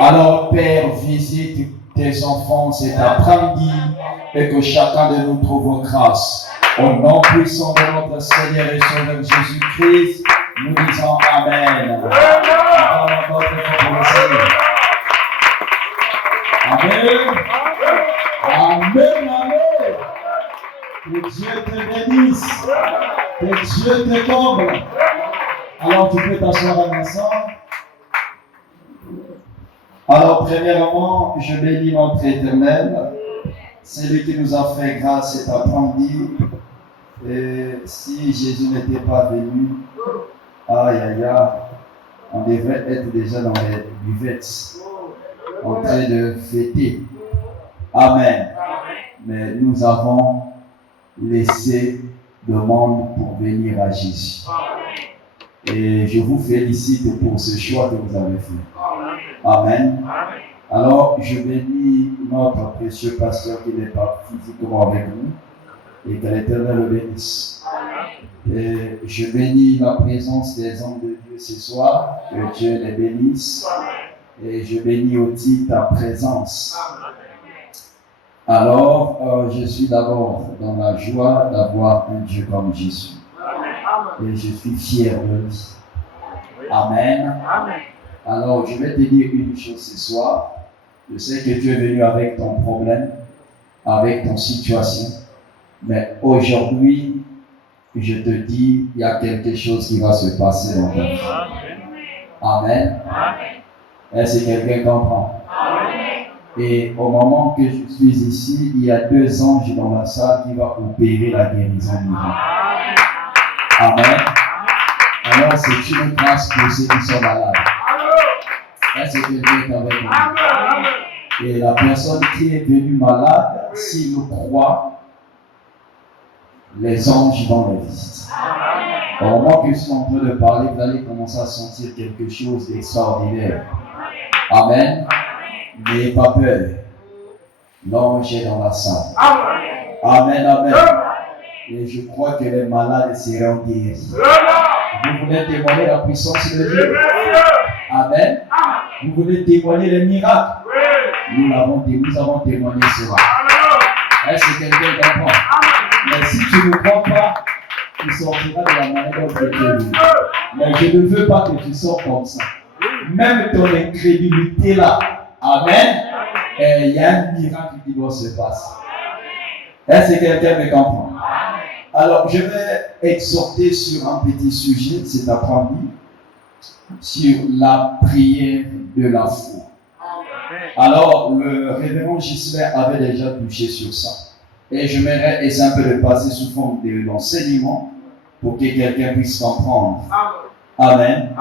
Alors, Père, visite tes enfants cet après-midi et que chacun de nous trouve grâce. Au nom puissant de notre Seigneur et Sauveur Jésus-Christ, nous disons Amen. Amen. Amen. Amen. Que Dieu te bénisse. Que Dieu te comble. Alors, tu peux t'asseoir à l'instant. Alors, premièrement, je bénis notre Éternel. C'est lui qui nous a fait grâce cet après-midi. Et si Jésus n'était pas venu, aïe aïe aïe, on devrait être déjà dans les buvettes, en train de fêter. Amen. Mais nous avons laissé le monde pour venir à Jésus. Et je vous félicite pour ce choix que vous avez fait. Amen. Alors, je bénis notre précieux pasteur qui n'est pas physiquement avec nous et que l'Éternel le bénisse. Et je bénis la présence des hommes de Dieu ce soir, que Dieu les bénisse. Et je bénis aussi ta présence. Alors, je suis d'abord dans la joie d'avoir un Dieu comme Jésus. Et je suis fier de lui. Amen. Alors, je vais te dire une chose ce soir. Je sais que tu es venu avec ton problème, avec ton situation. Mais aujourd'hui, je te dis, il y a quelque chose qui va se passer dans ta vie. Amen. Est-ce que quelqu'un comprend? Et au moment que je suis ici, il y a 2 anges dans la salle qui vont opérer la guérison miracle. Amen. Alors, c'est une grâce pour ceux qui sont malades. Est-ce que quelqu'un est avec moi? Et la personne qui est venue malade, s'il le croit, les anges vont le visiter. Au moment que je suis en train de parler, vous allez commencer à sentir quelque chose d'extraordinaire. Amen. N'ayez pas peur. L'ange est dans la salle. Amen, amen. Et je crois que les malades seront guéris. Vous voulez témoigner la puissance de Dieu? Amen. Vous voulez témoigner les miracles? Nous avons témoigné cela. Est-ce que quelqu'un comprend? Mais si tu ne crois pas, tu sortiras de la manière dont tu es. Mais je ne veux pas que tu sortes comme ça. Même ton incrédulité là, amen, il y a un miracle qui doit se passer. Est-ce que quelqu'un me comprend? Alors, je vais exhorter sur un petit sujet cet après-midi, sur la prière de la foi. Alors, le révérend Gisler avait déjà touché sur ça. Et je m'aimerais essayer un peu de passer sous forme d'enseignement pour que quelqu'un puisse comprendre. Amen.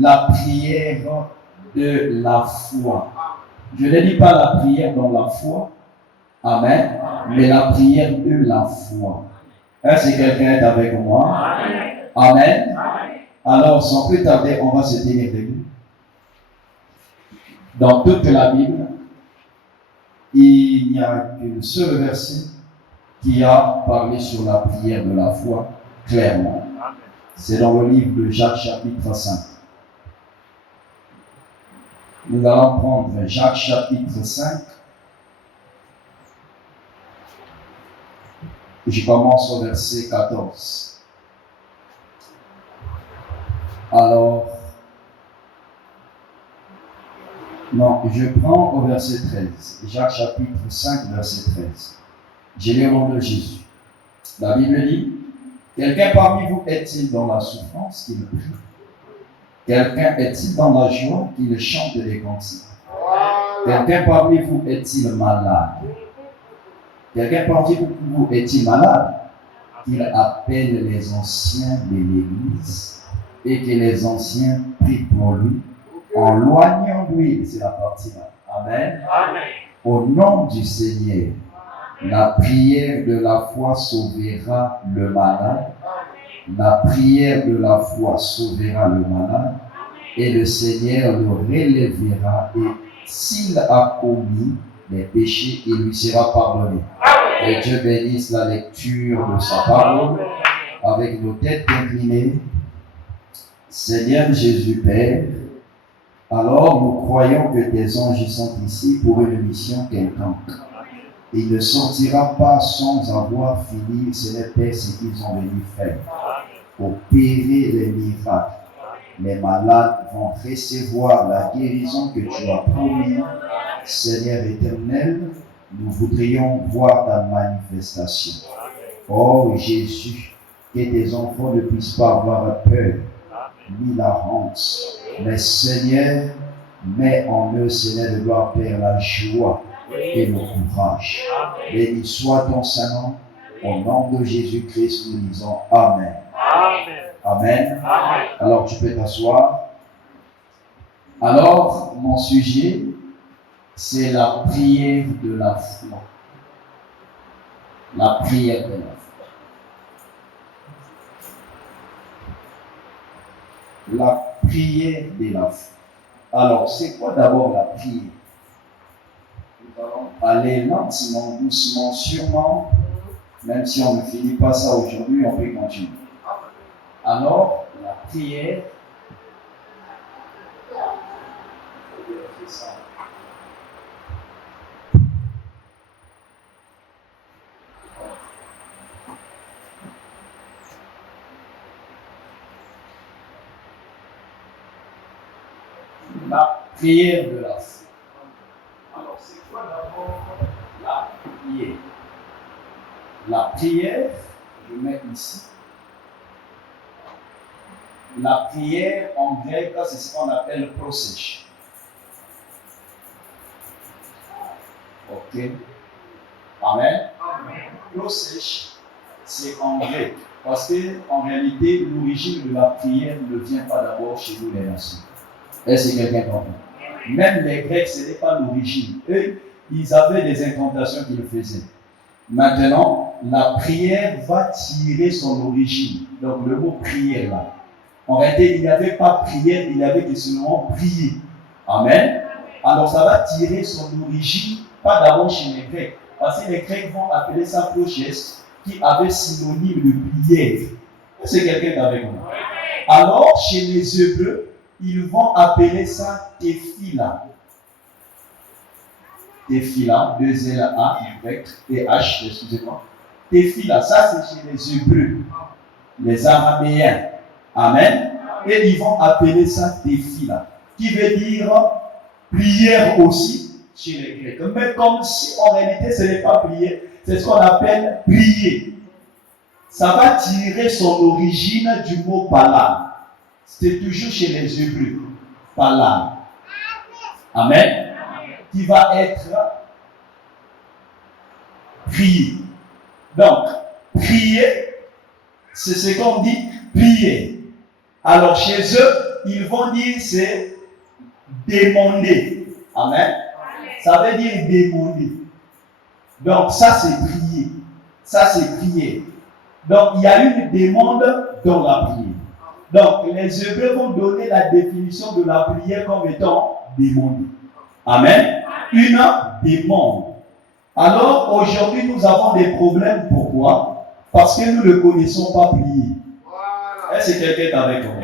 La prière de la foi. Je ne dis pas la prière dans la foi. Amen. Mais la prière de la foi. Est-ce que quelqu'un est avec moi? Amen. Alors, sans plus tarder, on va se tenir debout. Dans toute la Bible, il n'y a qu'un seul verset qui a parlé sur la prière de la foi clairement. C'est dans le livre de Jacques chapitre 5. Nous allons prendre Jacques chapitre 5. Je commence au verset 14. Alors, non, je prends au verset 13. Jacques chapitre 5, verset 13. Je lis au nom de Jésus. La Bible dit, quelqu'un parmi vous est-il dans la souffrance qu'il prie? Quelqu'un est-il dans la joie qu'il chante des cantiques? Quelqu'un parmi vous est-il malade? Quelqu'un parmi vous est-il malade? Qu'il appelle les anciens de l'Église et que les anciens prient pour lui en loignant d'huile. C'est la partie là. Amen. Amen. Au nom du Seigneur, la prière de la foi sauvera le malade. La prière de la foi sauvera le malade et le Seigneur le relèvera et s'il a commis des péchés, il lui sera pardonné. Que Dieu bénisse la lecture de sa parole avec nos têtes inclinées. Seigneur Jésus Père, Alors nous croyons que tes anges sont ici pour une mission quelconque. Il ne sortira pas sans avoir fini, ce n'est pas ce qu'ils ont venu faire. Opérer les miracles. Les malades vont recevoir la guérison que tu as promis. Seigneur éternel, nous voudrions voir ta manifestation. Oh Jésus, que tes enfants ne puissent pas avoir peur, ni la honte. Mais Seigneur, mets en eux, Seigneur de gloire, Père, la joie et le courage. Béni soit ton Saint-Nom. Au nom de Jésus-Christ, nous disons Amen. Amen. Amen. Alors, tu peux t'asseoir. Alors, mon sujet, c'est la prière de la foi. La prière de la foi. La prière de la foi. Alors, c'est quoi d'abord la prière? Nous allons aller lentement, doucement, sûrement. Même si on ne finit pas ça aujourd'hui, on peut continuer. Alors, la prière, la prière de la foi. Alors, c'est quoi d'abord la prière? La prière, je mets ici. La prière en grec, c'est ce qu'on appelle prosèche. Ok. Amen. Prosèche, c'est en grec. Parce qu'en réalité, l'origine de la prière ne vient pas d'abord chez nous les nations. Est-ce que quelqu'un comprend? Même les Grecs, ce n'est pas l'origine. Eux, ils avaient des incantations qu'ils faisaient. Maintenant, la prière va tirer son origine. Donc le mot prière là. En réalité, il n'y avait pas prière, il y avait que seulement prier. Amen. Alors ça va tirer son origine, pas d'abord chez les Grecs. Parce que les Grecs vont appeler ça prochès, qui avait synonyme de prière. Est-ce que quelqu'un est avec moi? Alors, chez les Hébreux, ils vont appeler ça tefila. Tefila, 2 L A Y et H, excusez-moi. Tefila, ça c'est chez les Hébreux, les Araméens. Amen. Et ils vont appeler ça tefila, qui veut dire prière aussi chez les Grecs. Mais comme si en réalité ce n'est pas prière, c'est ce qu'on appelle prier. Ça va tirer son origine du mot palam. C'est toujours chez les Hébreux. Palam. Amen. Qui va être prier. Donc, prier, c'est ce qu'on dit prier. Alors, chez eux, ils vont dire c'est demander. Amen. Ça veut dire demander. Donc, ça c'est prier. Ça c'est prier. Donc, il y a une demande dans la prière. Donc, les Hébreux vont donner la définition de la prière comme étant demander. Amen. Une demande. Alors, aujourd'hui, nous avons des problèmes. Pourquoi? Parce que nous ne connaissons pas prier. Est-ce que quelqu'un est avec moi?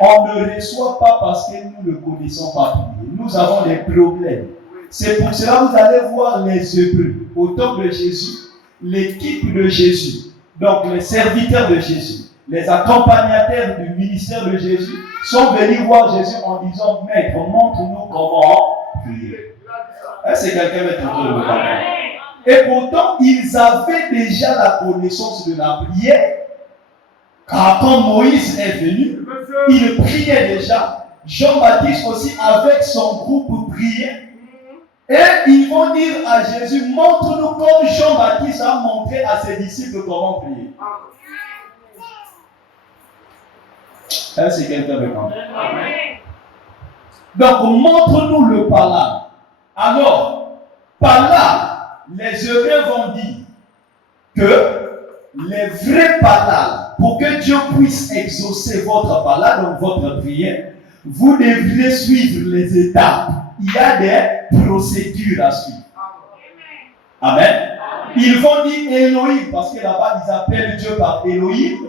On ne reçoit pas parce que nous ne connaissons pas prier. Nous avons des problèmes. C'est pour cela que vous allez voir les Hébreux. Au temps de Jésus, l'équipe de Jésus, donc les serviteurs de Jésus, les accompagnateurs du ministère de Jésus, sont venus voir Jésus en disant, Maître, montre-nous comment prier. Est-ce que quelqu'un est autour de moi? Et pourtant, ils avaient déjà la connaissance de la prière. Car quand Moïse est venu, il priait déjà. Jean-Baptiste aussi, avec son groupe, priait. Et ils vont dire à Jésus, montre-nous comme Jean-Baptiste a montré à ses disciples comment prier. Est-ce que quelqu'un veut comprendre? Donc, montre-nous le palam. Alors, par là, les Hébreux vont dire que les vrais palam, pour que Dieu puisse exaucer votre palam, donc votre prière, vous devriez suivre les étapes. Il y a des procédures à suivre. Amen. Ils vont dire Elohim, parce que là-bas, ils appellent Dieu par Elohim,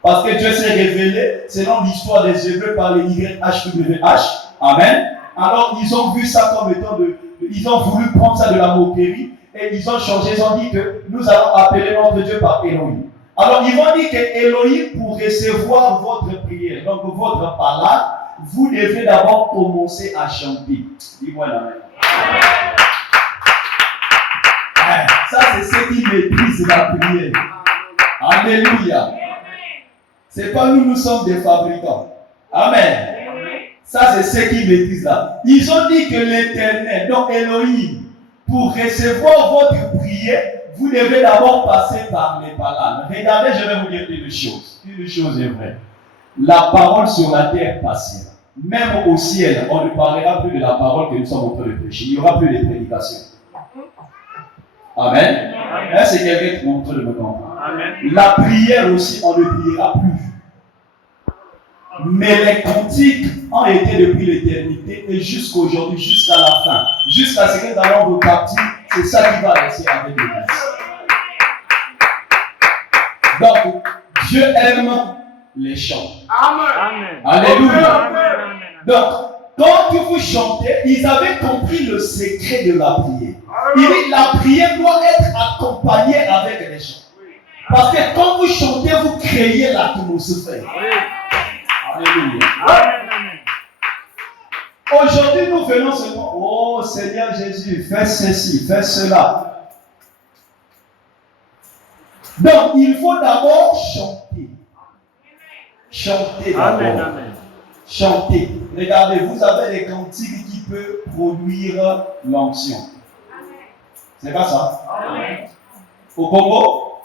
parce que Dieu s'est révélé, selon l'histoire des Hébreux, par les YHWH. Amen. Alors, ils ont vu ça comme étant ils ont voulu prendre ça de la moquerie et ils ont changé. Ils ont dit que nous allons appeler notre Dieu par Elohim. Alors, ils vont dire que Elohim, pour recevoir votre prière, donc votre parole, vous devez d'abord commencer à chanter. Dis-moi la main. Ça, c'est ce qui maîtrise la prière. Alléluia. C'est pas nous sommes des fabricants. Amen. Ça, c'est ce qui maîtrise là. Ils ont dit que l'Éternel, donc Elohim, pour recevoir votre prière, vous devez d'abord passer par les paroles. Regardez, je vais vous dire une chose. Une chose est vraie. La parole sur la terre passera. Même au ciel, on ne parlera plus de la parole que nous sommes en train de prêcher. Il n'y aura plus de prédication. Amen. Là, c'est quelqu'un qui est en train de me comprendre. Amen. La prière aussi, on ne priera plus. Mais les cantiques ont été depuis l'éternité et jusqu'à aujourd'hui, jusqu'à la fin. Jusqu'à ce que nous allons repartir, c'est ça qui va rester avec l'Église. Donc, Dieu aime les chants. Amen. Alléluia. Amen. Donc, quand vous chantez, ils avaient compris le secret de la prière. Il dit la prière doit être accompagnée avec les chants. Parce que quand vous chantez, vous créez l'atmosphère. Alléluia. Amen. Aujourd'hui, nous venons seulement, oh Seigneur Jésus, fais ceci, fais cela. Donc, il faut d'abord chanter. Chanter d'abord. Amen. Chanter. Regardez, vous avez des cantiques qui peuvent produire l'onction. C'est pas ça? Amen. Au Congo,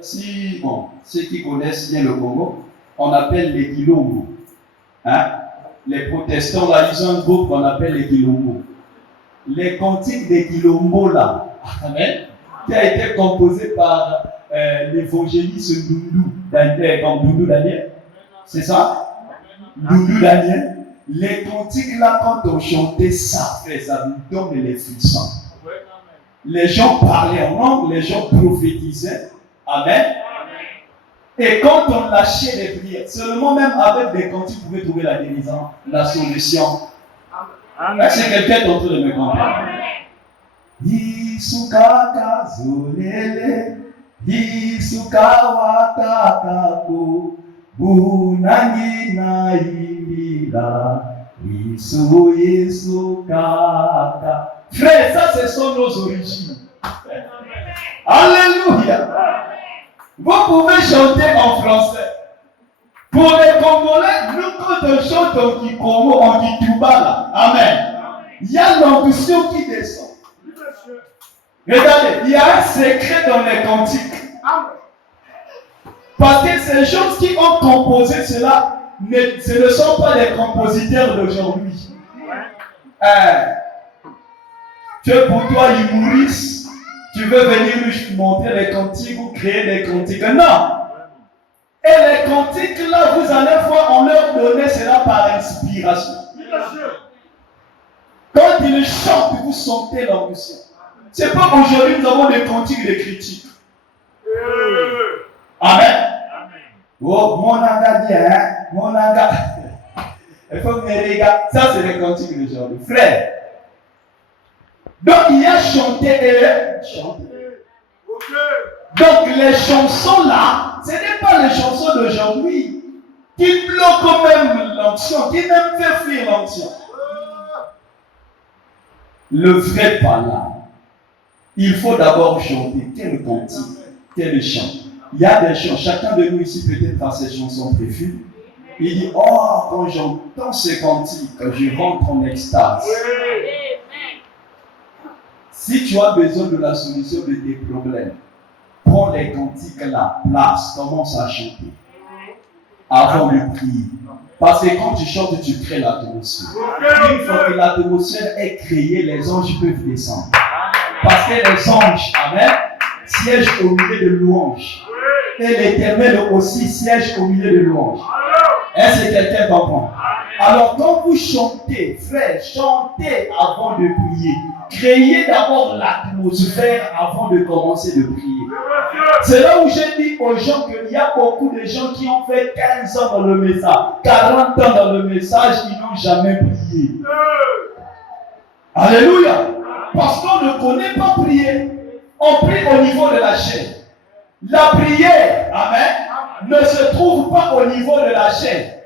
ceux qui connaissent bien le Congo, on appelle les Kilombo. Hein? Les protestants, là, ils ont un groupe qu'on appelle les Kilombo. Les cantiques des Kilombo, là, amen, qui a été composé par l'évangéliste Doudou Daniel. C'est ça? Doudou Daniel. Les cantiques, là, quand on chantait ça, ça nous donne les frissons. Les gens parlaient en langue, les gens prophétisaient. Amen. Et quand on lâchait les prières, seulement même avec des cantiques, vous pouvez trouver la guérison, la solution. Amen. Est-ce que quelqu'un est en train de me comprendre? Isukaka zolele, isukawakakako, bunangi na imila, isukaka. Frère, ça ce sont nos origines. Alléluia. Vous pouvez chanter en français. Pour les Congolais, nous quand on chante en Kikongo, en Kitubala, amen. Il y a l'ambition qui descend. Regardez, il y a un secret dans les cantiques. Parce que ces gens qui ont composé cela, ce ne sont pas les compositeurs d'aujourd'hui. Que pour toi, Maurice, tu veux venir lui montrer les cantiques ou créer des cantiques. Non. Et les cantiques, là, vous allez voir, on leur donnait cela par inspiration. Quand ils chantent, vous sentez l'ambition. C'est pas aujourd'hui nous avons des cantiques de critiques. Amen. Oh, mon anga bien, mon anga. Il faut que les gars, ça c'est les cantiques d'aujourd'hui. Frère. Donc il y a chanté et chanté. Donc les chansons là, ce n'est pas les chansons d'aujourd'hui qui bloquent même l'onction, qui même fait fuir l'onction. Le vrai parlant, il faut d'abord chanter. Quel cantique, quel chant. Il y a des chants, chacun de nous ici peut-être a ses chansons préférées. Il dit, oh, quand j'entends ces cantiques, je rentre en extase. Si tu as besoin de la solution de tes problèmes, prends les cantiques à la place, commence à chanter. Avant de prier. Parce que quand tu chantes, tu crées l'atmosphère. Une fois que l'atmosphère est créée, les anges peuvent descendre. Parce que les anges, amen, siègent au milieu de louanges. Et l'Éternel aussi siège au milieu de louanges. Est-ce que quelqu'un comprend? Alors quand vous chantez, frère, chantez avant de prier. Créez d'abord l'atmosphère avant de commencer de prier. C'est là où j'ai dit aux gens qu'il y a beaucoup de gens qui ont fait 15 ans dans le message, 40 ans dans le message, ils n'ont jamais prié. Alléluia. Parce qu'on ne connaît pas prier. On prie au niveau de la chair. La prière, amen, ne se trouve pas au niveau de la chair.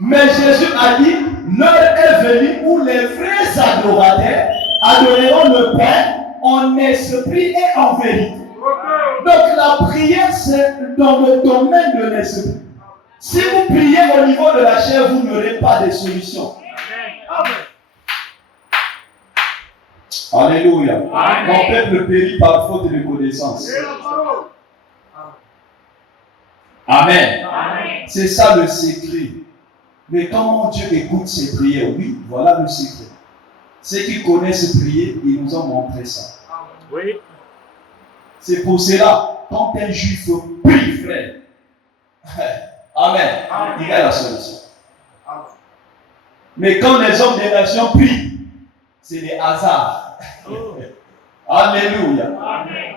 Mais Jésus a dit, l'heure est venue où les vrais adorateurs adoreront le Père en esprit et en vérité. Donc la prière, c'est dans le domaine de l'esprit. Si vous priez au niveau de la chair, vous n'aurez pas de solution. Amen. Alléluia. Mon peuple périt par faute de connaissance. Amen. C'est ça le secret. Mais comment Dieu écoute ses prières? Oui, voilà le secret. Ceux qui connaissent prier, ils nous ont montré ça. Oui. C'est pour cela, quand un juif prie, frère, amen, il y a la solution. Mais quand les hommes des nations prient, c'est des hasards. Alléluia. Amen.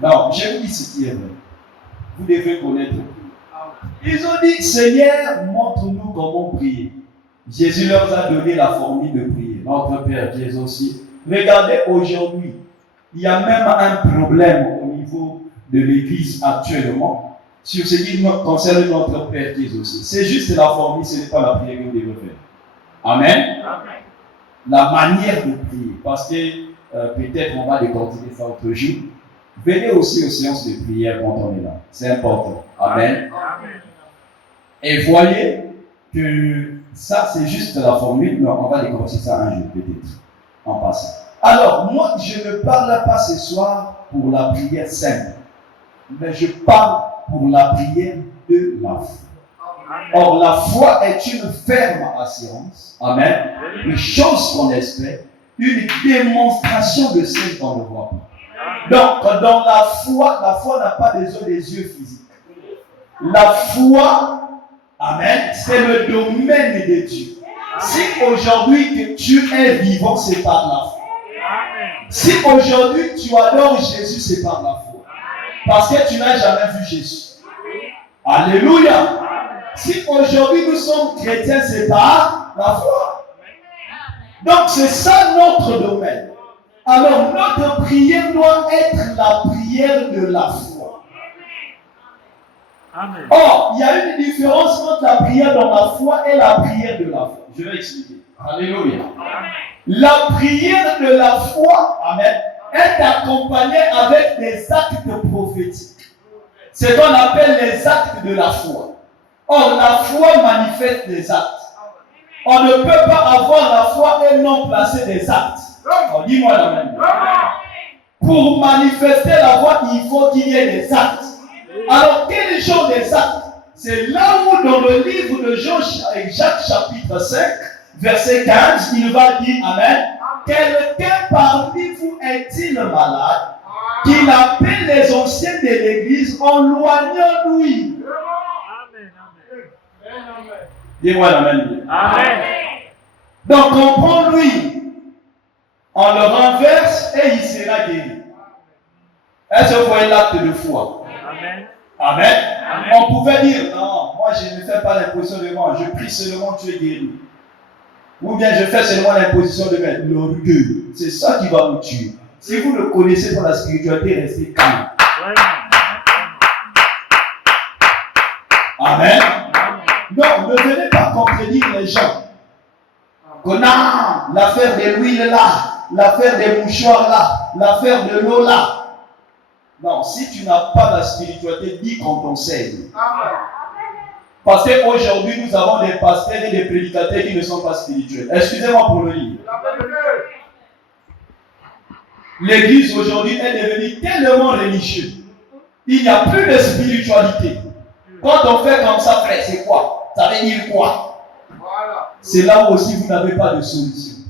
Non, j'ai dit ce qui est vrai. Vous devez connaître. Ils ont dit, Seigneur, montre-nous comment prier. Jésus leur a donné la formule de prier. Notre Père qui est aussi. Regardez aujourd'hui, il y a même un problème au niveau de l'Église actuellement sur ce qui concerne notre Père qui est aussi. C'est juste la formule, ce n'est pas la prière que vous devez faire. Amen. Amen. La manière de prier. Parce que peut-être on va décortiquer ça autre jour. Venez aussi aux séances de prière quand on est là. C'est important. Amen. Amen. Et voyez que ça, c'est juste la formule, mais on va décortiquer ça un jour peut-être, en passant. Alors, moi, je ne parle pas ce soir pour la prière simple, mais je parle pour la prière de la foi. Or, la foi est une ferme assurance, amen, une chose qu'on espère, une démonstration de ce qu'on ne voit pas. Donc, dans la foi n'a pas besoin des yeux physiques. La foi, amen, c'est le domaine de Dieu. Si aujourd'hui que tu es vivant, c'est par la foi. Si aujourd'hui tu adores Jésus, c'est par la foi. Parce que tu n'as jamais vu Jésus. Alléluia. Si aujourd'hui nous sommes chrétiens, c'est par la foi. Donc c'est ça notre domaine. Alors notre prière doit être la prière de la foi. Amen. Or, il y a une différence entre la prière dans la foi et la prière de la foi. Je vais expliquer. Alléluia. Amen. La prière de la foi, amen, est accompagnée avec des actes prophétiques. C'est ce qu'on appelle les actes de la foi. Or, la foi manifeste des actes. On ne peut pas avoir la foi et non placer des actes. Oh, dis-moi la même. Pour manifester la foi, il faut qu'il y ait des actes. Alors, quels sont les actes? C'est là où dans le livre de Jacques chapitre 5, verset 15, il va dire, amen, quelqu'un parmi vous est-il malade, qu'il appelle les anciens de l'église en loignant-lui. Dis-moi l'amen. Amen. Donc on prend lui, on le renverse et il sera guéri. Est-ce que vous voyez l'acte de foi? Amen. Amen. Amen. On pouvait dire, non, moi je ne fais pas l'imposition de main, je prie seulement, tu es guéri. Ou bien je fais seulement l'imposition de main, l'orgueil. C'est ça qui va vous tuer. Si vous ne connaissez pas la spiritualité, restez calme. Amen. Non, ne venez pas contredire les gens. Que non, l'affaire de l'huile là, l'affaire des mouchoirs là, l'affaire de l'eau là. Non, si tu n'as pas la spiritualité, dis qu'on t'enseigne. Parce qu'aujourd'hui, nous avons des pasteurs et des prédicateurs qui ne sont pas spirituels. Excusez-moi pour le dire. L'église aujourd'hui est devenue tellement religieuse. Il n'y a plus de spiritualité. Quand on fait comme ça, frère, c'est quoi? Ça veut dire quoi? C'est là où aussi vous n'avez pas de solution.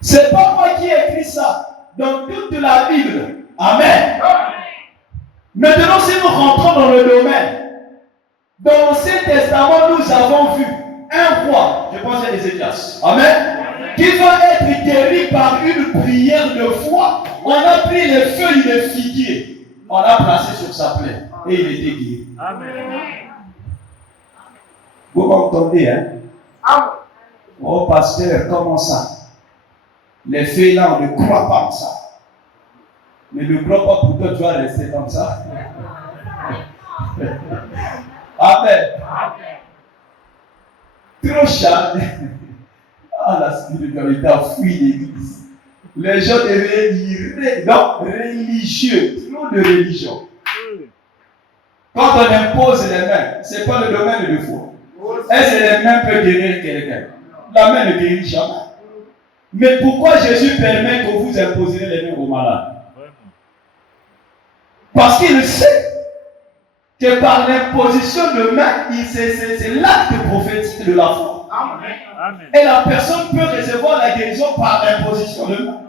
C'est pas moi qui ai écrit ça. Dans toute la Bible. Amen. Maintenant, si nous rentrons dans le domaine, dans l'Ancien Testament, nous avons vu un roi, je pense à Ézéchias, amen, qui va être guéri par une prière de foi On a pris les feuilles de figuier, on a placé sur sa plaie et il était guéri. Amen. Vous m'entendez, hein? Oh pasteur, comment ça? Les feuilles là, on ne croit pas en ça. Mais ne crois pas pour toi, tu vas rester comme ça. Amen. Trop charmé. Ah, la spiritualité a fui l'église. Les gens devaient dire non, religieux. Trop de religion. Quand on impose les mains, ce n'est pas le domaine de foi. Est-ce que les mains peuvent guérir quelqu'un? La main ne guérit jamais. Mais pourquoi Jésus permet que vous imposiez les mains aux malades? Parce qu'il sait que par l'imposition de main, c'est l'acte prophétique de la foi. Amen. Et la personne peut recevoir la guérison par l'imposition de main.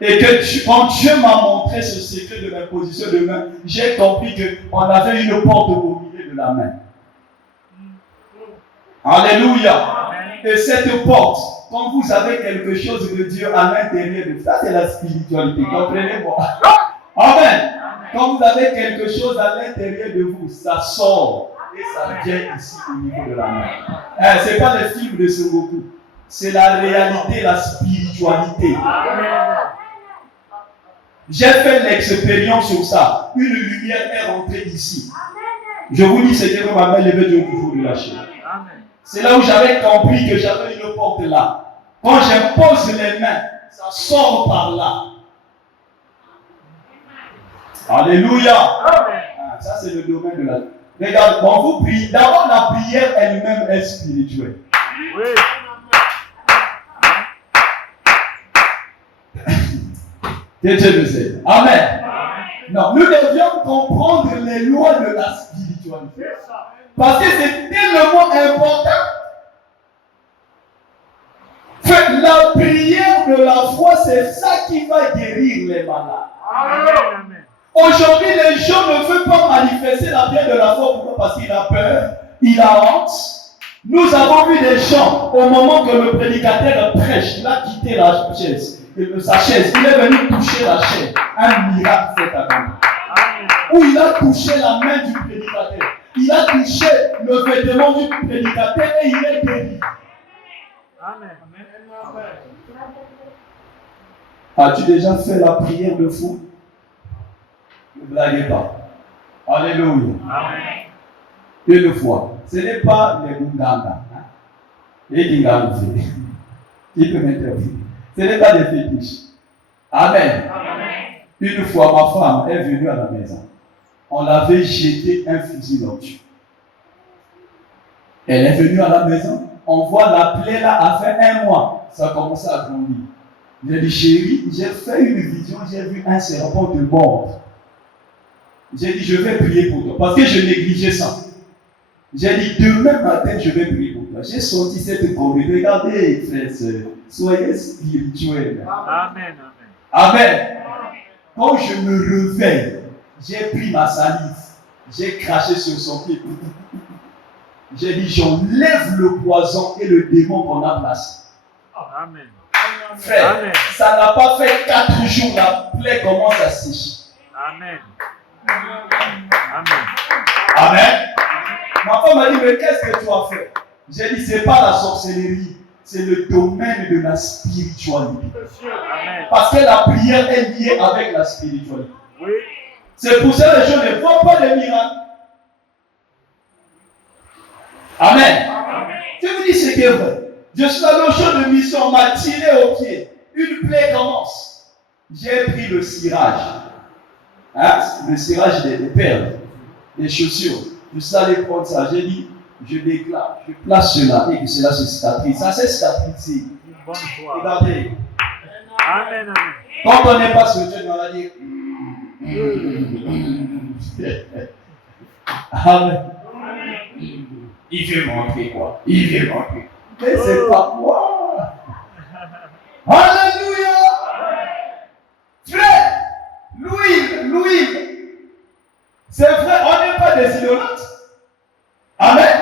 Et que quand Dieu m'a montré ce secret de l'imposition de main, j'ai compris qu'on avait une porte au milieu de la main. Alléluia. Et cette porte, quand vous avez quelque chose de Dieu à l'intérieur de vous, ça c'est la spiritualité, comprenez-moi. Amen. Quand vous avez quelque chose à l'intérieur de vous, ça sort et ça vient ici au niveau de la main. Ce n'est pas le film de Sengoku, c'est la réalité, la spiritualité. J'ai fait l'expérience sur ça. Une lumière est rentrée ici. Je vous dis, c'était comme ma main levée du niveau de la chair. C'est là où j'avais compris que j'avais une porte là. Quand j'impose les mains, ça sort par là. Alléluia. Ah, ça c'est le domaine de la... Regarde, quand vous priez, d'abord la prière elle-même est spirituelle. Oui. Que Dieu nous aide. Amen. Non, nous devions comprendre les lois de la spiritualité. Parce que c'est tellement important. La prière de la foi, c'est ça qui va guérir les malades. Amen. Aujourd'hui, les gens ne veulent pas manifester la prière de la foi. Pourquoi? Parce qu'il a peur, il a honte. Nous avons vu des gens, au moment que le prédicateur prêche, il a quitté sa chaise, il est venu toucher la chaise. Un miracle fait à nous. Où il a touché la main du prédicateur. Il a touché le vêtement du prédicateur et il est guéri. Amen. As-tu déjà fait la prière de fou? Ne blaguez pas. Alléluia. Amen. Une fois. Ce n'est pas les Gunganda. Les Ginganda. Qui peut m'interroger? Ce n'est pas des fétiches. Amen. Amen. Une fois, ma femme est venue à la maison. On l'avait jeté un fusil là-dessus. Elle est venue à la maison. On voit la plaie là, a fait 1 mois. Ça a commencé à grandir. J'ai dit, chérie, j'ai fait une vision, j'ai vu un serpent te mordre. J'ai dit, je vais prier pour toi. Parce que je négligeais ça. J'ai dit, demain matin, je vais prier pour toi. J'ai sorti cette communauté. Regardez, frères, soyez spirituels. Amen. Amen. Quand je me réveille, j'ai pris ma salive. J'ai craché sur son pied. J'ai dit, j'enlève le poison et le démon qu'on a placé. Amen. Frère, amen. Ça n'a pas fait 4 jours, la plaie commence à sécher. Amen. Amen. Amen. Ma femme m'a dit, mais qu'est-ce que tu as fait? J'ai dit, ce n'est pas la sorcellerie, c'est le domaine de la spiritualité. Amen. Parce que la prière est liée avec la spiritualité. Oui. C'est pour ça que les gens ne voient pas les miracles. Amen. Amen. Je vous dis ce qui est vrai. Je suis allé au champ de mission, on m'a tiré au pied. Une plaie commence. J'ai pris le cirage. Le cirage des perles, des chaussures. Je suis allé prendre ça. J'ai dit, je déclare, je place cela et que cela se cicatrise. Ça s'est cicatrisé. Regardez. Amen, amen. Quand on n'est pas sur Dieu, on va dire. Amen. Il veut montrer quoi? Il veut montrer. Mais c'est pas moi. Alléluia. Frère, Louis, c'est vrai, on n'est pas des idolâtres. Amen.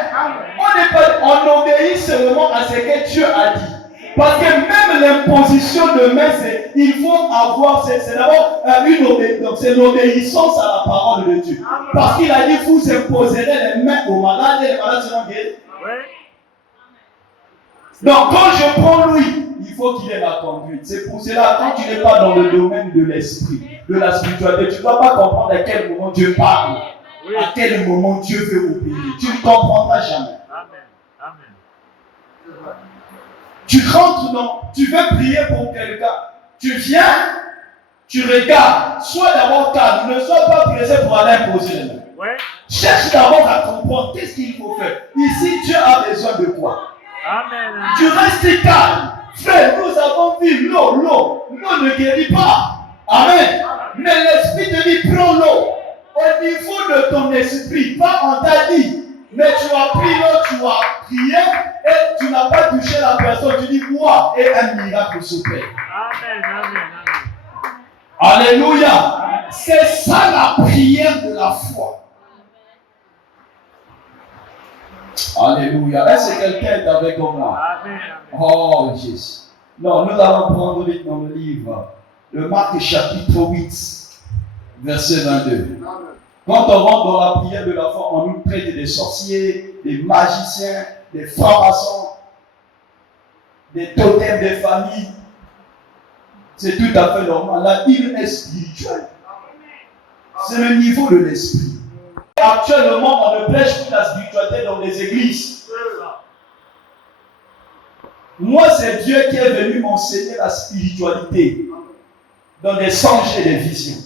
On n'est pas, on obéit seulement à ce que Dieu a dit. Parce que même l'imposition de main, il faut avoir, c'est d'abord une obéissance, c'est l'obéissance à la parole de Dieu. Parce qu'il a dit, vous imposerez les mains aux malades et les malades seront guéris. Donc quand je prends lui, il faut qu'il ait la conduite. C'est pour cela, quand tu n'es pas dans le domaine de l'esprit, de la spiritualité, tu ne dois pas comprendre à quel moment Dieu parle, à quel moment Dieu veut obéir. Tu ne comprendras jamais. Tu rentres dans, tu veux prier pour quelqu'un, tu viens, tu regardes, sois d'abord calme, ne sois pas pressé pour aller imposer les mains. Cherche d'abord à comprendre qu'est-ce qu'il faut faire. Ici, Dieu a besoin de quoi? Amen. Tu restes calme. Frère, nous avons vu l'eau ne guérit pas. Amen. Mais l'esprit te dit, prends l'eau. Au niveau de ton esprit, pas on t'a dit, mais tu as pris l'eau, tu as prié et tu n'as pas touché la personne. Tu dis, moi, et un miracle s'opère. Amen. Alléluia. C'est ça la prière de la foi. Alléluia. Est-ce que quelqu'un est avec moi? Amen. Oh Jésus. Non, nous allons prendre vite dans le livre. Le Marc chapitre 8, verset 22. Quand on rentre dans la prière de la foi, on nous traite des sorciers, des magiciens, des francs-maçons, des totems des familles. C'est tout à fait normal. La Bible est spirituelle. C'est le niveau de l'esprit. Actuellement, on ne prêche plus la spiritualité dans les églises. Moi, c'est Dieu qui est venu m'enseigner la spiritualité dans des songes et des visions.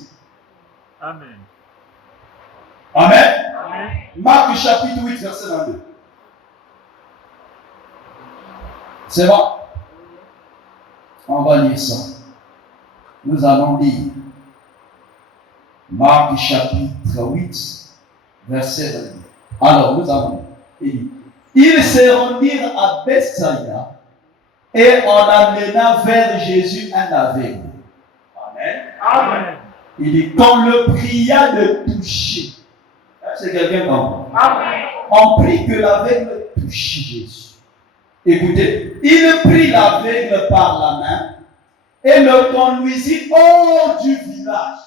Amen. Amen. Marc chapitre 8, verset 22. C'est bon? On va lire ça. Nous allons lire Marc chapitre 8, verset 22. Alors, nous avons dit, ils se rendirent à Bethsaïda et on amena vers Jésus un aveugle. Amen. Il dit, qu'on le pria de toucher. C'est quelqu'un comme on prie que l'aveugle touche Jésus. Écoutez, il prit l'aveugle par la main et le conduisit hors du village.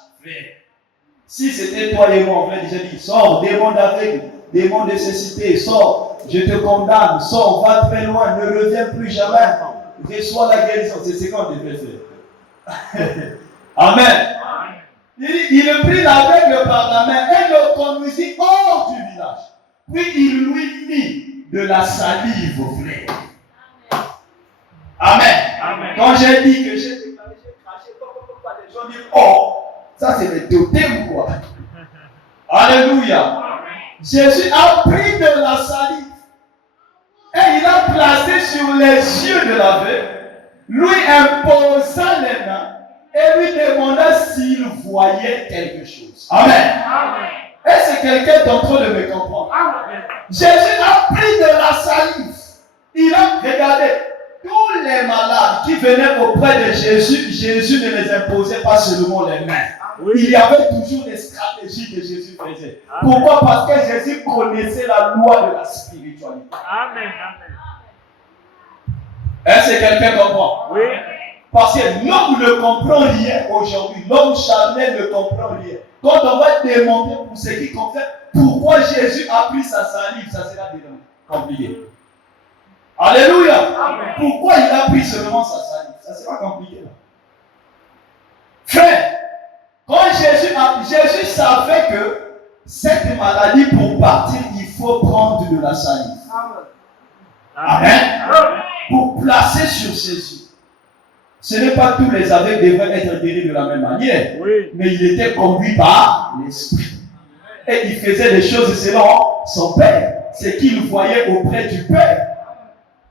Si c'était toi et moi, on aurait déjà dit, sors, démon d'aveugle, démon de cécité, sors, je te condamne, sors, va très loin, ne reviens plus jamais, reçois la guérison. C'est ce qu'on devait faire. Amen. Il prit l'aveugle par la main et le conduisit hors du village. Puis il lui mit de la salive au frère. Amen. Quand j'ai dit que j'ai craché, les gens disent, oh, ça c'est le totem quoi. Alléluia. Jésus a pris de la salive et il a placé sur les yeux de l'aveugle, lui imposa les mains et lui demanda s'il voyait quelque chose. Amen. Est-ce que quelqu'un est en train de me comprendre? Jésus a pris de la salive. Il a regardé tous les malades qui venaient auprès de Jésus. Jésus ne les imposait pas seulement les mains. Il y avait toujours des stratégies que Jésus faisait. Pourquoi? Parce que Jésus connaissait la loi de la spiritualité. Amen. Est-ce que quelqu'un comprend? Oui. Parce que l'homme ne comprend rien aujourd'hui. L'homme charnel ne comprend rien. Quand on va démontrer pour ce qui concerne pourquoi Jésus a pris sa salive, ça sera compliqué. Alléluia. Amen. Pourquoi il a pris seulement sa salive? Ça sera compliqué. Frère, quand Jésus savait que cette maladie, pour partir, il faut prendre de la salive. Amen. Pour placer sur ses yeux. Ce n'est pas tous les aveugles devaient être guéris de la même manière. Oui. Mais il était conduit par l'Esprit. Et il faisait des choses selon son Père. Ce qu'il voyait auprès du Père.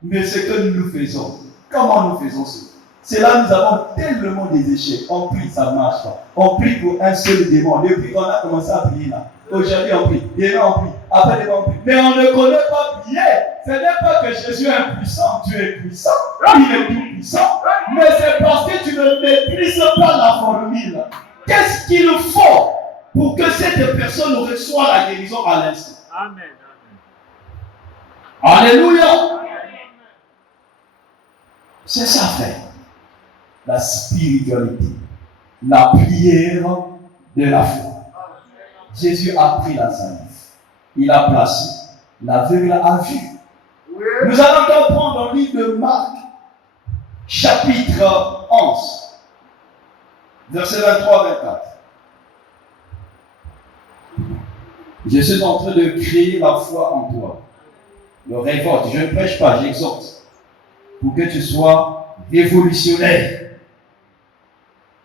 Mais ce que nous faisons, comment nous faisons cela? C'est là nous avons tellement des échecs. On prie, ça ne marche pas. On prie pour un seul démon. Depuis qu'on a commencé à prier là. Aujourd'hui on prie. Demain on prie. Après demain on prie. Mais on ne connaît pas prier. Ce n'est pas que Jésus est impuissant. Dieu est puissant. Il est tout puissant. Mais c'est parce que tu ne maîtrises pas la formule. Qu'est-ce qu'il faut pour que cette personne reçoive la guérison à l'instant? Amen. Alléluia. C'est ça, frère. la spiritualité, la prière de la foi. Jésus a pris la salive, il a placé, l'aveugle a vu. Nous allons donc prendre dans le livre de Marc, chapitre 11, verset 23-24. Je suis en train de créer la foi en toi. Le révolte, je ne prêche pas, j'exhorte. Pour que tu sois révolutionnaire.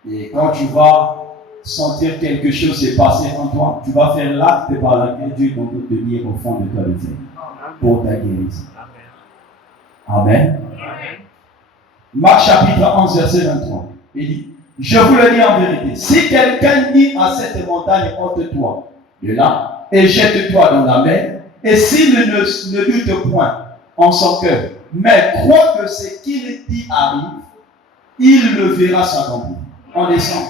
Et quand tu vas sentir quelque chose se passer en toi, tu vas faire l'acte par lequel Dieu va te tenir au fond de toi de faire pour ta guérison. Amen. Marc chapitre 11, verset 23. Il dit, je vous le dis en vérité, si quelqu'un dit à cette montagne, ôte-toi de là et jette-toi dans la mer, et s'il ne doute point en son cœur, mais croit que ce qu'il dit arrive, il le verra s'accomplir. En descend.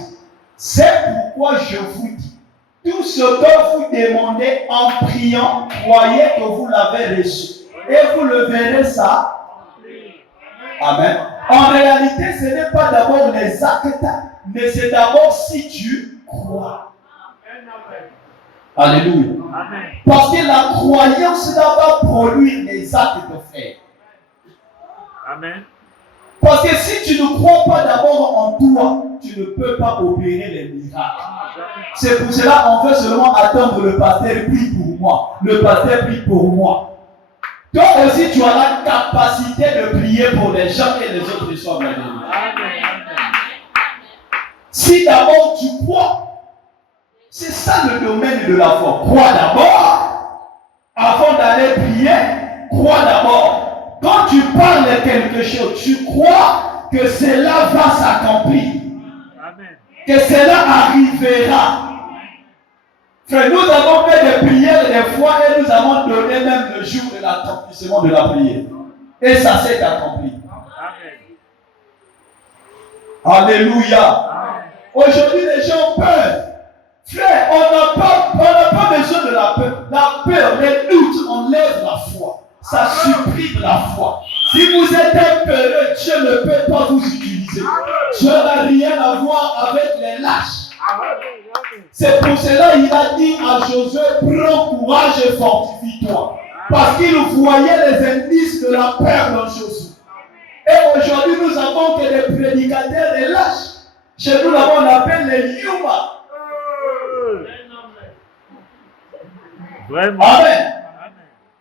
C'est pourquoi je vous dis, tout ce que vous demandez en priant, croyez que vous l'avez reçu. Et vous le verrez ça. Amen. En réalité, ce n'est pas d'abord les actes, mais c'est d'abord si tu crois. Alléluia. Amen. Parce que la croyance d'abord produire des actes de fait. Amen. Parce que si tu ne crois pas d'abord en toi, tu ne peux pas opérer les miracles. C'est pour cela qu'on veut seulement attendre le pasteur prie pour moi. Le pasteur prie pour moi. Toi aussi, tu as la capacité de prier pour les gens et les autres reçoivent la guérison. Si d'abord tu crois, c'est ça le domaine de la foi. Crois d'abord, avant d'aller prier, crois d'abord. Quand tu parles de quelque chose, tu crois que cela va s'accomplir. Amen. Que cela arrivera. Frère, nous avons fait des prières des fois et nous avons donné même le jour de l'accomplissement de la prière. Et ça s'est accompli. Amen. Alléluia. Amen. Aujourd'hui, les gens ont peur. Frère, on n'a pas besoin de la peur. La peur, les doutes enlèvent la foi. Ça supprime la foi. Si vous êtes un peureux, Dieu ne peut pas vous utiliser. Dieu n'a rien à voir avec les lâches. C'est pour cela qu'il a dit à Josué, prends courage et fortifie-toi. Parce qu'il voyait les indices de la peur dans Josué. Et aujourd'hui, nous avons que des prédicateurs des lâches. Chez nous, là-bas, on appelle les Yuma. Vraiment. Amen.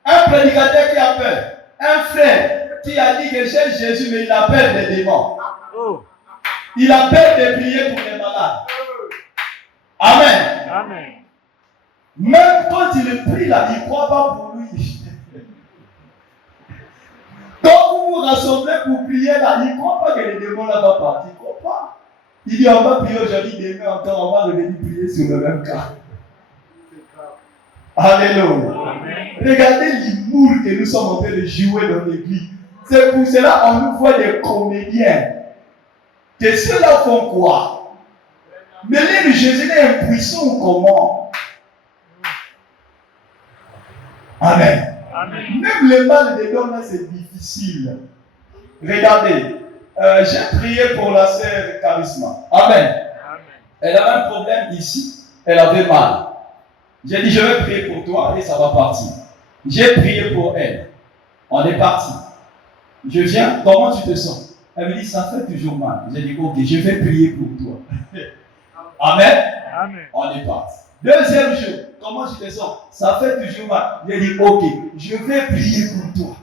Un prédicateur qui a peur. Un frère qui a dit que c'est Jésus, mais il a peur des démons. Oh. Il a peur de prier pour les malades. Amen. Amen. Même quand il prie là, il ne croit pas pour lui. Quand vous vous rassemblez pour prier là, il ne croit pas que les démons là vont partir. Il ne croit pas. Il dit on va prier aujourd'hui, demain encore, on va revenir prier sur le même cas. Alléluia. Regardez l'humour que nous sommes en train de jouer dans l'église. C'est pour cela qu'on nous voit des comédiens. Que ceux-là font quoi? Mais les Jésus est impuissant ou comment? Amen. Amen. Même le mal des dons, c'est difficile. Regardez, j'ai prié pour la sœur Charisma. Amen. Amen. Elle avait un problème ici. Elle avait mal. J'ai dit, je vais prier pour toi et ça va partir. J'ai prié pour elle. On est parti. Je viens, comment tu te sens? Elle me dit, ça fait toujours mal. J'ai dit, ok, je vais prier pour toi. Amen. Amen. On est parti. Deuxième jour, comment tu te sens? Ça fait toujours mal. J'ai dit, ok, je vais prier pour toi.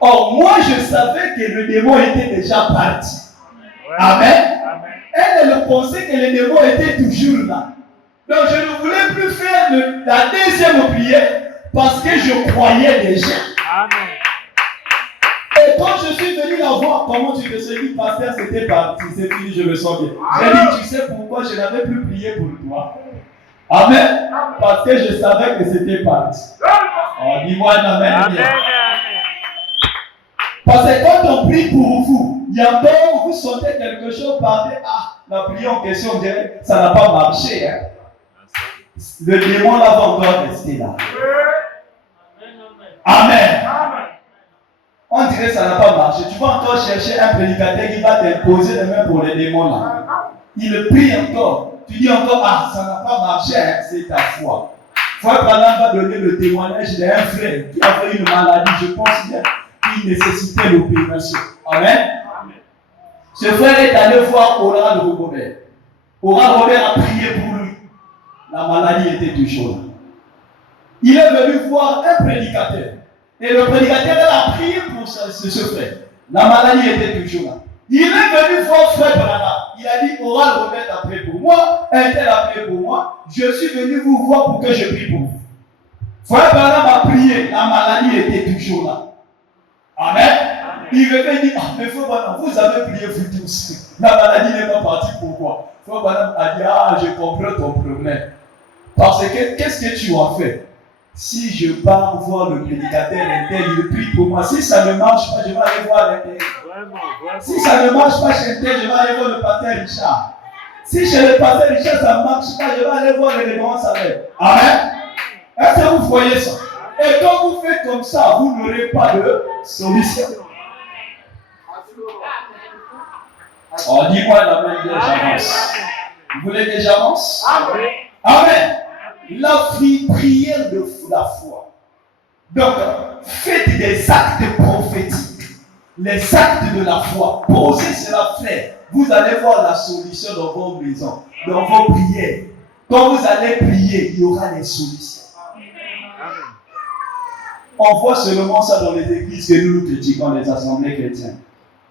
Or, moi, je savais que le démon était déjà parti. Ouais. Amen. Amen. Elle pensait que le démon était toujours là. Donc, je ne voulais plus faire la deuxième prière parce que je croyais déjà. Amen. Et quand je suis venu la voir, comment tu te sens? Dit, pasteur, c'était parti, c'est fini, je me sens bien. J'ai dit, tu sais pourquoi je n'avais plus prié pour toi? Amen. Parce que je savais que c'était parti. Oh, dis-moi un amen. Amen. Bien. Amen. Parce que quand on prie pour vous, il y a quand vous sentez quelque chose par terre, la prière en question, on dirait, ça n'a pas marché. Hein. Le démon là va encore rester là. Amen. On dirait que ça n'a pas marché, tu vas encore chercher un prédicateur qui va t'imposer les mains pour les démons là. Il prie encore. Tu dis encore, ah, ça n'a pas marché, hein, c'est ta foi. Frère Branham va donner le témoignage d'un frère qui avait une maladie, je pense bien, qui nécessitait l'opération. Amen. Ce frère est allé voir Oral Robert. Oral Robert a prié pour lui. La maladie était toujours là. Il est venu voir un prédicateur. Et le prédicateur a prié pour ce frère. La maladie était toujours là. Il est venu voir frère Branham. Il a dit, Oral Robert a prié pour moi, un tel a prié pour moi. Je suis venu vous voir pour que je prie pour vous. Frère Branham a prié, la maladie était toujours là. Amen. Il revient et dit, ah, mais frère Branham, vous avez prié vous tous. La maladie n'est pas partie, pourquoi? Frère Branham a dit, ah, je comprends ton problème. Parce que, qu'est-ce que tu as fait? Si je pars voir le prédicateur intel, il prie pour moi. Si ça ne marche pas, je vais aller voir l'intel. Si ça ne marche pas chez l'intel, je vais aller voir le pasteur Richard. Si chez le pasteur Richard ça ne marche pas, je vais aller voir le révérend Samuel. Amen. Est-ce que vous voyez ça? Et quand vous faites comme ça, vous n'aurez pas de solution. Oh, dis-moi la main que j'avance. Vous voulez que j'avance? Amen. Amen. La prière de la foi. Donc, faites des actes prophétiques. Les actes de la foi. Posez cela, frère. Vous allez voir la solution dans vos maisons, dans vos prières. Quand vous allez prier, il y aura des solutions. On voit seulement ça dans les églises que nous critiquons, les assemblées chrétiennes.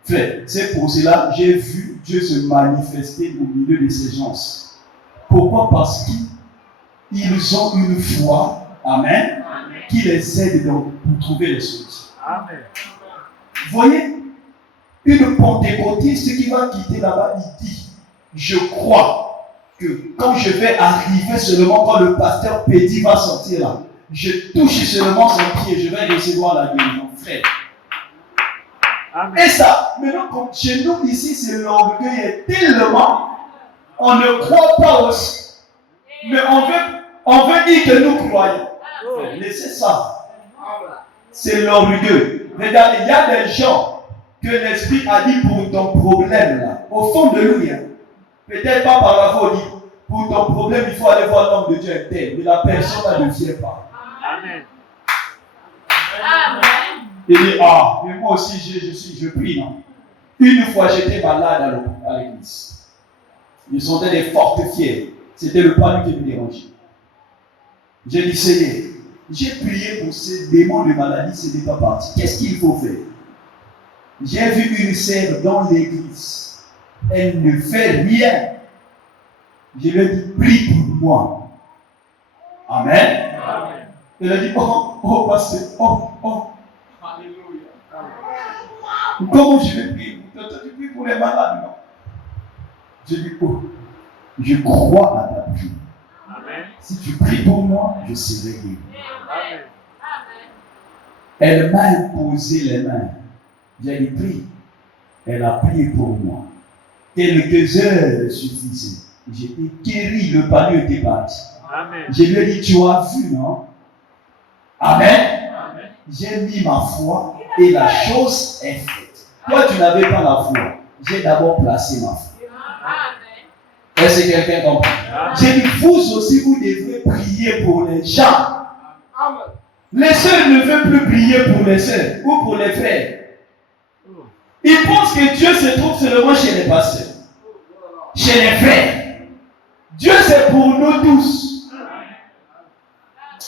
Frère, c'est pour cela que j'ai vu Dieu se manifester au milieu de ces gens. Pourquoi? Parce qu'ils ont une foi, amen, qui les aide donc pour trouver les solutions. Amen. Voyez, une pentecôtiste qui va quitter là-bas, il dit, je crois que quand je vais arriver seulement quand le pasteur Petit va sortir là, je touche seulement son pied, je vais recevoir la guérison, frère. Amen. Et ça, maintenant, comme chez nous ici, c'est l'orgueil tellement, on ne croit pas aussi. Mais on veut dire que nous croyons. Laissez ça. C'est l'orgueil. Regardez, il y a des gens que l'Esprit a dit pour ton problème là, au fond de lui, hein, peut-être pas par la folie, pour ton problème, il faut aller voir l'homme de Dieu interne, mais la personne ne vient pas. Amen. Il dit, ah, mais moi aussi je prie, non? Une fois j'étais malade à l'église. Je sentais des fortes fièvres. C'était le palu qui me dérangeait. J'ai dit, Seigneur, j'ai prié pour ces démons de maladie, ce n'est pas parti. Qu'est-ce qu'il faut faire? J'ai vu une sœur dans l'église. Elle ne fait rien. Je lui ai dit, prie pour moi. Amen. Amen. Elle a dit, oh, pasteur, oh. Alléluia. Comment je vais prier? Tu pries pour les malades, non? J'ai dit, oh, je crois à ta prière. Amen. Si tu pries pour moi, je serai guéri. Amen. Elle m'a imposé les mains. J'ai dit, prie. Elle a prié pour moi. Quelques heures suffisaient. J'étais guéri, le palu était parti. Amen. Je lui ai dit, tu as vu, non? Amen. Amen. J'ai mis ma foi et la chose est faite. Toi, tu n'avais pas la foi. J'ai d'abord placé ma foi. Amen. Est-ce que quelqu'un comprend? J'ai dit, vous aussi, vous devez prier pour les gens. Amen. Les sœurs ne veulent plus prier pour les sœurs ou pour les frères. Ils pensent que Dieu se trouve seulement chez les pasteurs, chez les frères. Dieu, c'est pour nous tous.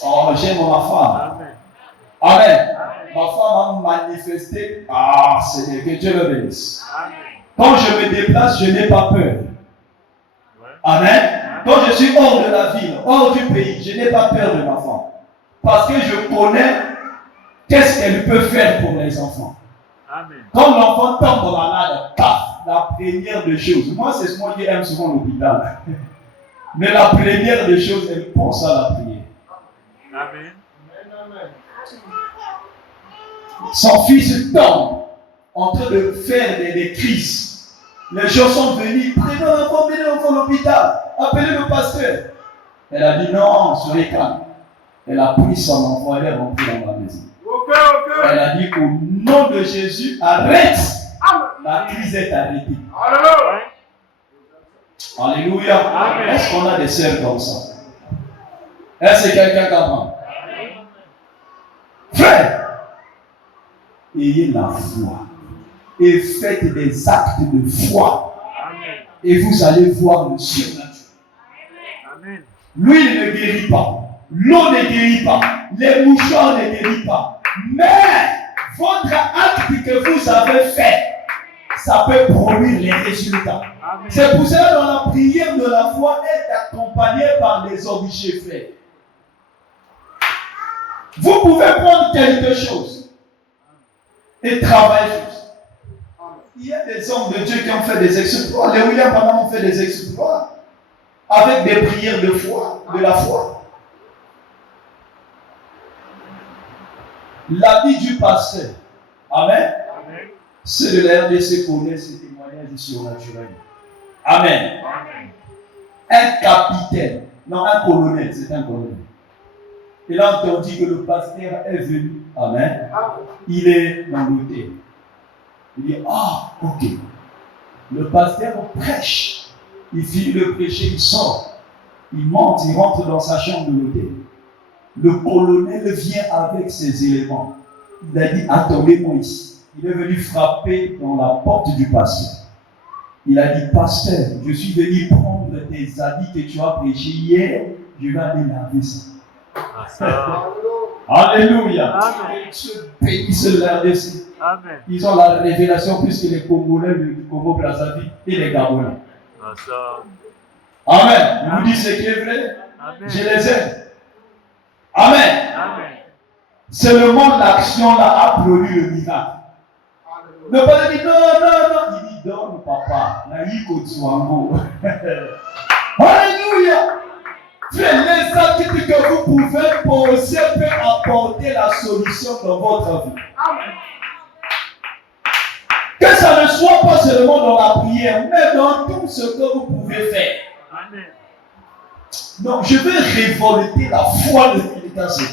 Oh, j'aime ma femme. Amen. Ma femme a manifesté. Ah, Seigneur, que Dieu le bénisse. Quand je me déplace, je n'ai pas peur. Amen. Quand je suis hors de la ville, hors du pays, je n'ai pas peur de ma femme. Parce que je connais qu'est-ce qu'elle peut faire pour les enfants. Amen. Quand l'enfant tombe malade, paf, la première des choses. Moi, c'est moi qui aime souvent l'hôpital. Mais la première des choses, elle pense à la prière. Amen. Son fils tombe en train de faire des crises. Les gens sont venus, prenez l'enfant à l'hôpital, appelez le pasteur. Elle a dit non, soyez calme. Elle a pris son enfant, elle est rentrée dans la maison. Elle a dit au nom de Jésus, arrête. La crise est arrêtée. Alléluia. Amen. Est-ce qu'on a des sœurs comme ça? Est-ce que quelqu'un comprend? Frère, ayez la foi et faites des actes de foi. Amen. Et vous allez voir le surnaturel. Amen. L'huile ne guérit pas. L'eau ne guérit pas. Les mouchoirs ne guérissent pas. Mais votre acte que vous avez fait, ça peut produire les résultats. Amen. C'est pour ça que dans la prière de la foi est accompagnée par des objets faits. Vous pouvez prendre quelque chose et travailler sur ça. Il y a des hommes de Dieu qui ont fait des exploits. Les William Branham ont fait des exploits avec des prières de foi, de la foi. La vie du pasteur, amen, Amen. ceux de la RDC connaissent ces témoignages surnaturels. Amen. Amen. Un capitaine, non, un colonel, c'est un colonel. Il a entendu que le pasteur est venu. Amen. Il est dans l'hôtel. Il dit, ah, ok. Le pasteur prêche. Il finit de prêcher, il sort. Il monte, il rentre dans sa chambre de l'hôtel. Le colonel vient avec ses éléments. Il a dit, attendez-moi ici. Il est venu frapper dans la porte du pasteur. Il a dit, pasteur, je suis venu prendre tes habits que tu as prêchés hier. Je vais aller laver ça. Alléluia. Amen. Dieu bénisse le RDC. Amen. Ils ont la révélation plus que les Congolais du Congo-Brazzaville et les Gabonais. Amen. Je vous dis ce qui est vrai. Amen. Je les aime. Amen. Amen. Seulement l'action là a produit le miracle. Ne pas dire non, non, non. Il dit donne papa. Naïko Tsuango. Alléluia. Frère, les actes que vous pouvez poser peuvent apporter la solution dans votre vie. Que ça ne soit pas seulement dans la prière, mais dans tout ce que vous pouvez faire. Amen. Donc, je vais révolter la foi de l'imitation.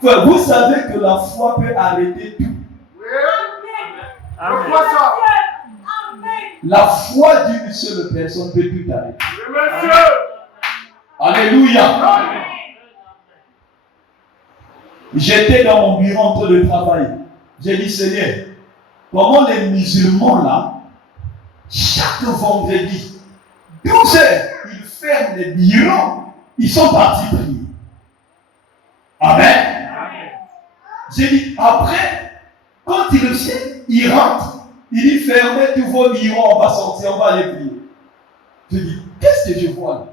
Vous savez que la foi peut arrêter tout. Amen. La foi d'une seule personne peut tout arrêter. Alléluia. J'étais dans mon bureau en train de travailler. J'ai dit, Seigneur, comment les musulmans là, chaque vendredi, 12 heures, ils ferment les bureaux, ils sont partis prier. Amen. J'ai dit, après, quand ils le viennent, ils rentrent. Il dit, fermez tous vos bureaux, on va sortir, on va aller prier. Je dis, qu'est-ce que je vois là?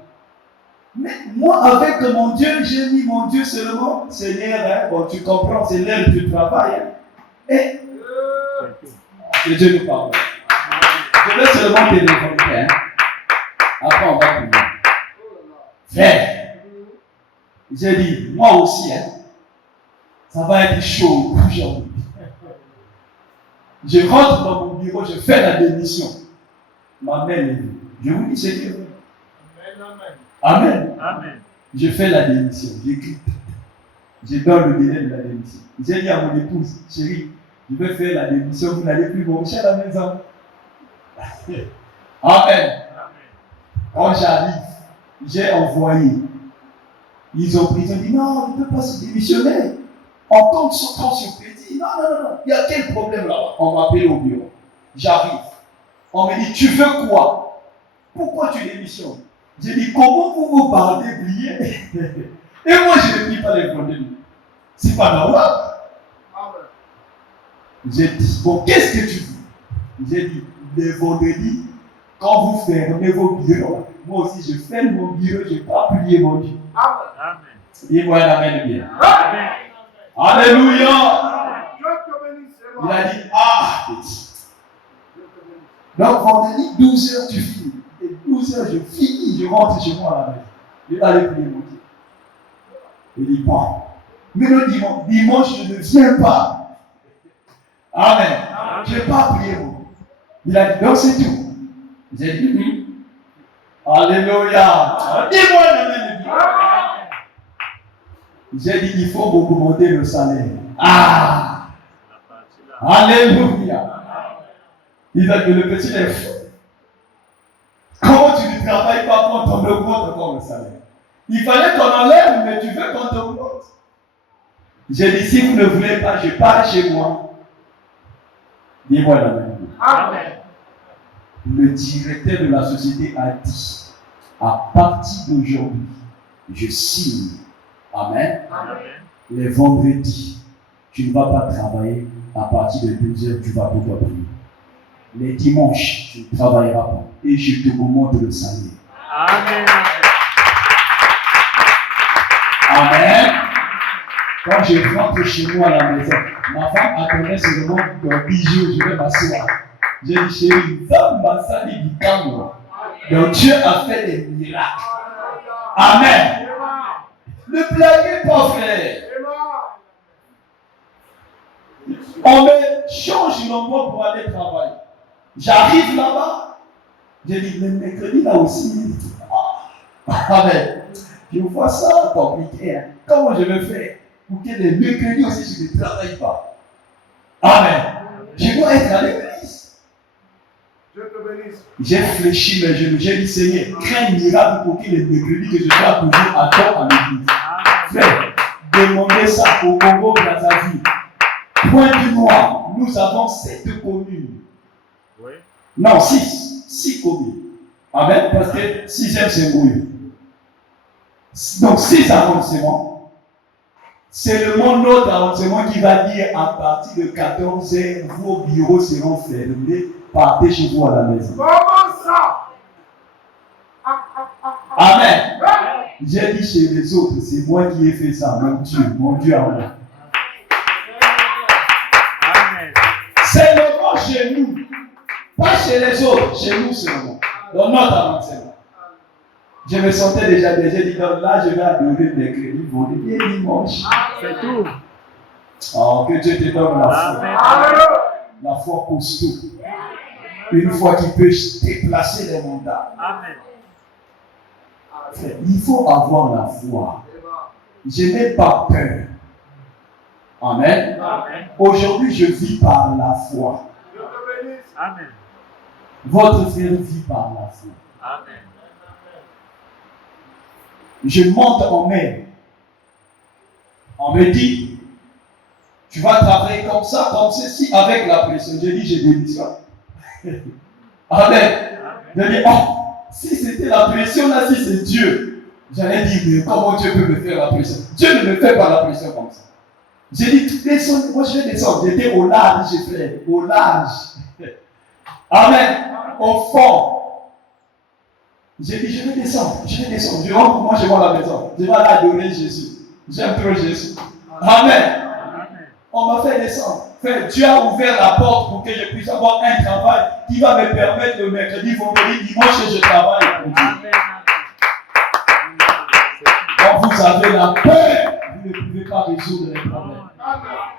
Mais moi, avec mon Dieu, j'ai mis mon Dieu seulement, Seigneur, hein, bon, tu comprends, c'est l'heure du travail. Hein. Et que Dieu nous parle. Je vais seulement te révolter. Hein. Après, on va prier. Frère, j'ai dit, moi aussi, hein, ça va être chaud aujourd'hui. Je rentre dans mon bureau, je fais la démission. Ma mère est venue. Je vous dis ce qui est vrai. Amen. Amen. Je fais la démission. J'écris. Je donne le délai de la démission. J'ai dit à mon épouse, chérie, je vais faire la démission, vous n'allez plus manger à la maison. Amen. Quand j'arrive, j'ai envoyé. Ils ont pris, ils ont dit non, il ne peut pas se démissionner. On compte son temps sur petit. Non, non, non, non. Il y a quel problème là-bas? On m'appelle au bureau. J'arrive. On me dit, tu veux quoi? Pourquoi tu démissionnes? J'ai dit, comment vous vous parlez prier? Et moi, je ne prie pas les vendredis. C'est pas normal. J'ai dit, bon, qu'est-ce que tu veux? J'ai dit, les vendredis, quand vous fermez vos bureaux, moi aussi, je ferme mon bureau, je ne vais pas prier mon Dieu. Amen. Dis-moi un amen bien. Amen. Alléluia. Il a dit, ah, petit. Donc, vendredi, 12h, tu finis. Et 12h, je finis, je rentre chez moi à la maison. Je vais aller prier mon Dieu. Il dit, bon. Mais le dimanche, je ne viens pas. Amen. Je ne vais pas prier mon Dieu. Il a dit, donc c'est tout. J'ai dit, Alléluia. Dis-moi un amen bien. J'ai dit, il faut augmenter le salaire. Ah! Alléluia! Il a dit, le petit est fou. Comment tu ne travailles pas quand on augmente encore le salaire? Il fallait qu'on enlève, mais tu veux qu'on augmente. J'ai dit, si vous ne voulez pas, je pars chez moi. Dis-moi la même chose. Amen. Le directeur de la société a dit, à partir d'aujourd'hui, je signe. Amen. Amen. Les vendredis, tu ne vas pas travailler. À partir de 2h, tu vas pouvoir prier. Les dimanches, tu ne travailleras pas. Et je te augmente le salaire. Amen. Amen. Quand je rentre chez moi à la maison, ma femme attendait seulement dans 10 jours, je vais m'asseoir. J'ai dit, chérie, ça m'a sali du temps. Donc Dieu a fait des miracles. Amen. Ne blaguez pas, frère. On me change l'endroit pour aller travailler. J'arrive là-bas. J'ai dit, le mercredi là aussi. Amen. Je vois ça compliqué. Hein. Comment je vais faire pour que les mercredis aussi je ne travaille pas? Amen. Je dois être à l'église. J'ai fléchi mes genoux. J'ai dit, Seigneur, crée un miracle pour que les mercredis que je sois toujours à temps à l'église. Frère, demandez ça au Congo Brazzaville. Pointe-Noire, nous avons 7 communes. Oui. Non, 6. 6 communes. Amen. Parce que 6e c'est Mouille. Donc 6 arrondissements. C'est le monde notre arrondissement qui va dire à partir de 14h, vos bureaux seront fermés. Partez chez vous à la maison. Comment ça? Amen. J'ai dit chez les autres, c'est moi qui ai fait ça. Mon Dieu à moi. Amen. C'est le mot chez nous. Pas chez les autres, chez nous seulement. Dans notre arrondissement. Je me sentais déjà j'ai dit, donc là, je vais adorer les crédits, vendredi et dimanche. C'est tout. Oh, que Dieu te donne la foi. Amen. La foi costaud. Une foi qui peut déplacer les montagnes. Amen. Il faut avoir la foi. Je n'ai pas peur. Amen. Amen. Aujourd'hui, je vis par la foi. Amen. Votre frère vit par la foi. Amen. Je monte en mer. On me dit, tu vas travailler comme ça, comme ceci, avec la pression. Je dis, j'ai démissionné. Amen. Je dis, oh, si c'était la pression là, si c'est Dieu, j'allais dire, mais comment Dieu peut me faire la pression? Dieu ne me fait pas la pression comme ça. J'ai dit, descends, moi je vais descendre. J'étais au large, j'ai fait, au large. Amen. Au fond. J'ai dit, je vais descendre. Je rentre moi chez moi à la maison. Je vais aller adorer Jésus. J'aime trop Jésus. Amen. On m'a fait descendre. Dieu a ouvert la porte pour que je puisse avoir un travail qui va me permettre le mercredi, vendredi, dimanche et je travaille pour Dieu. Quand vous avez la peur, vous ne pouvez pas résoudre les problèmes.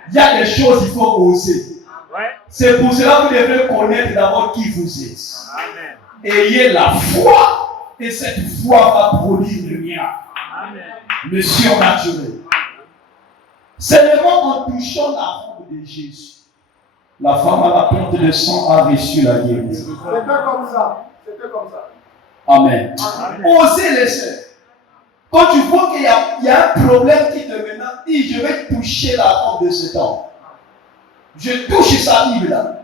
Il y a des choses qu'il faut oser. C'est pour cela que vous devez connaître d'abord qui vous êtes. Amen. Ayez la foi. Et cette foi va produire le miracle. Le surnaturel. Seulement en touchant la robe de Jésus, la femme à la perte de sang a reçu la guérison. C'était comme ça. Amen. Osez les sœurs. Quand tu vois qu'il y a un problème qui te menace, dis, je vais toucher la robe de cet homme. Je touche sa Bible là.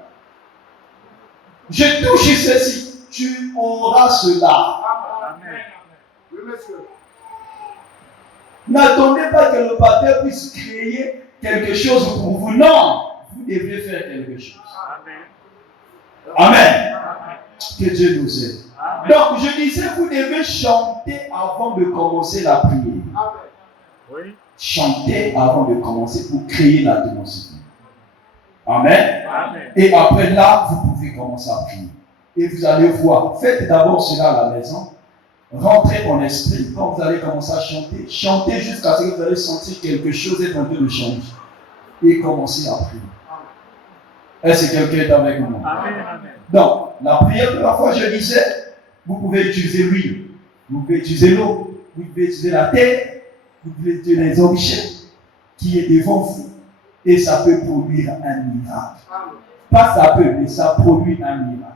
Je touche ceci. Tu auras cela. Amen. Oui, monsieur. N'attendez pas que le pasteur puisse créer quelque chose pour vous. Non, vous devez faire quelque chose. Amen. Amen. Que Dieu nous aide. Donc, je disais, vous devez chanter avant de commencer la prière. Oui. Chanter avant de commencer pour créer l'atmosphère. Amen. Amen. Et après là, vous pouvez commencer à prier. Et vous allez voir. Faites d'abord cela à la maison. Rentrez en esprit. Quand vous allez commencer à chanter, chantez jusqu'à ce que vous allez sentir quelque chose est en train de changer. Et commencez à prier. Est-ce que quelqu'un est avec moi? Amen. Amen. Donc, la prière de la foi, je disais, vous pouvez utiliser l'huile, vous pouvez utiliser l'eau, vous pouvez utiliser la terre, vous pouvez dire les objets qui est devant vous et ça peut produire un miracle. Pas ça peut, mais ça produit un miracle.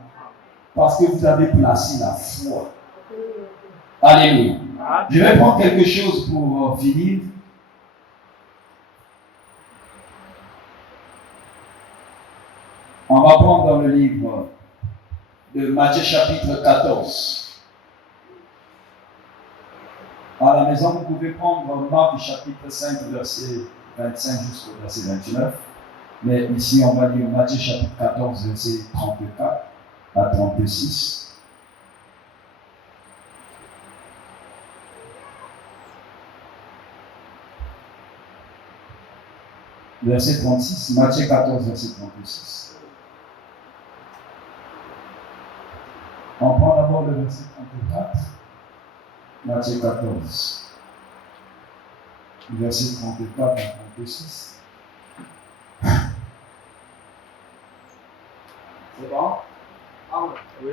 Parce que vous avez placé la foi. Alléluia. Je vais prendre quelque chose pour finir. On va prendre dans le livre de Matthieu chapitre 14. À la maison, vous pouvez prendre Marc chapitre 5, verset 25 jusqu'au verset 29. Mais ici, on va lire Matthieu chapitre 14, verset 34 à 36. Verset 36, Matthieu 14, verset 36. On prend d'abord le verset 34, Matthieu 14, verset 34 à 36. C'est bon? Amen. Oui.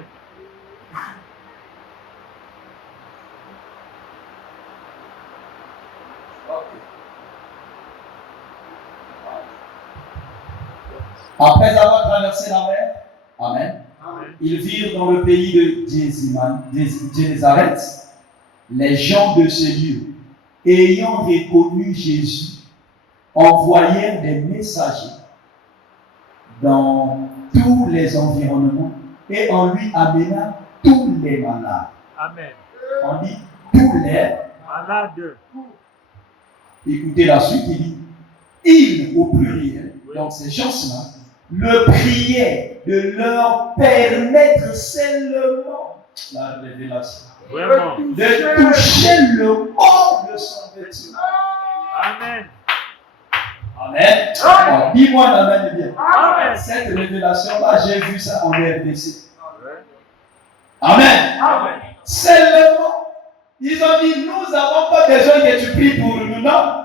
Après avoir traversé la mer, Amen, Amen. ils virent dans le pays de Génézareth les gens de ce lieu, ayant reconnu Jésus, envoyèrent des messagers dans tous les environnements et on lui amena tous les malades. Amen. On dit tous les. Malade. Écoutez la suite, il dit ils au pluriel, donc ces gens-là, le priaient de leur permettre seulement la révélation. Vraiment. De toucher le haut de son vêtement. Amen. Amen. Alors, dis-moi l'amen bien. Amen. Cette révélation-là, j'ai vu ça en RDC. Ouais. Amen. Amen. Seulement, ils ont dit, nous n'avons pas besoin que tu pries pour nous, non.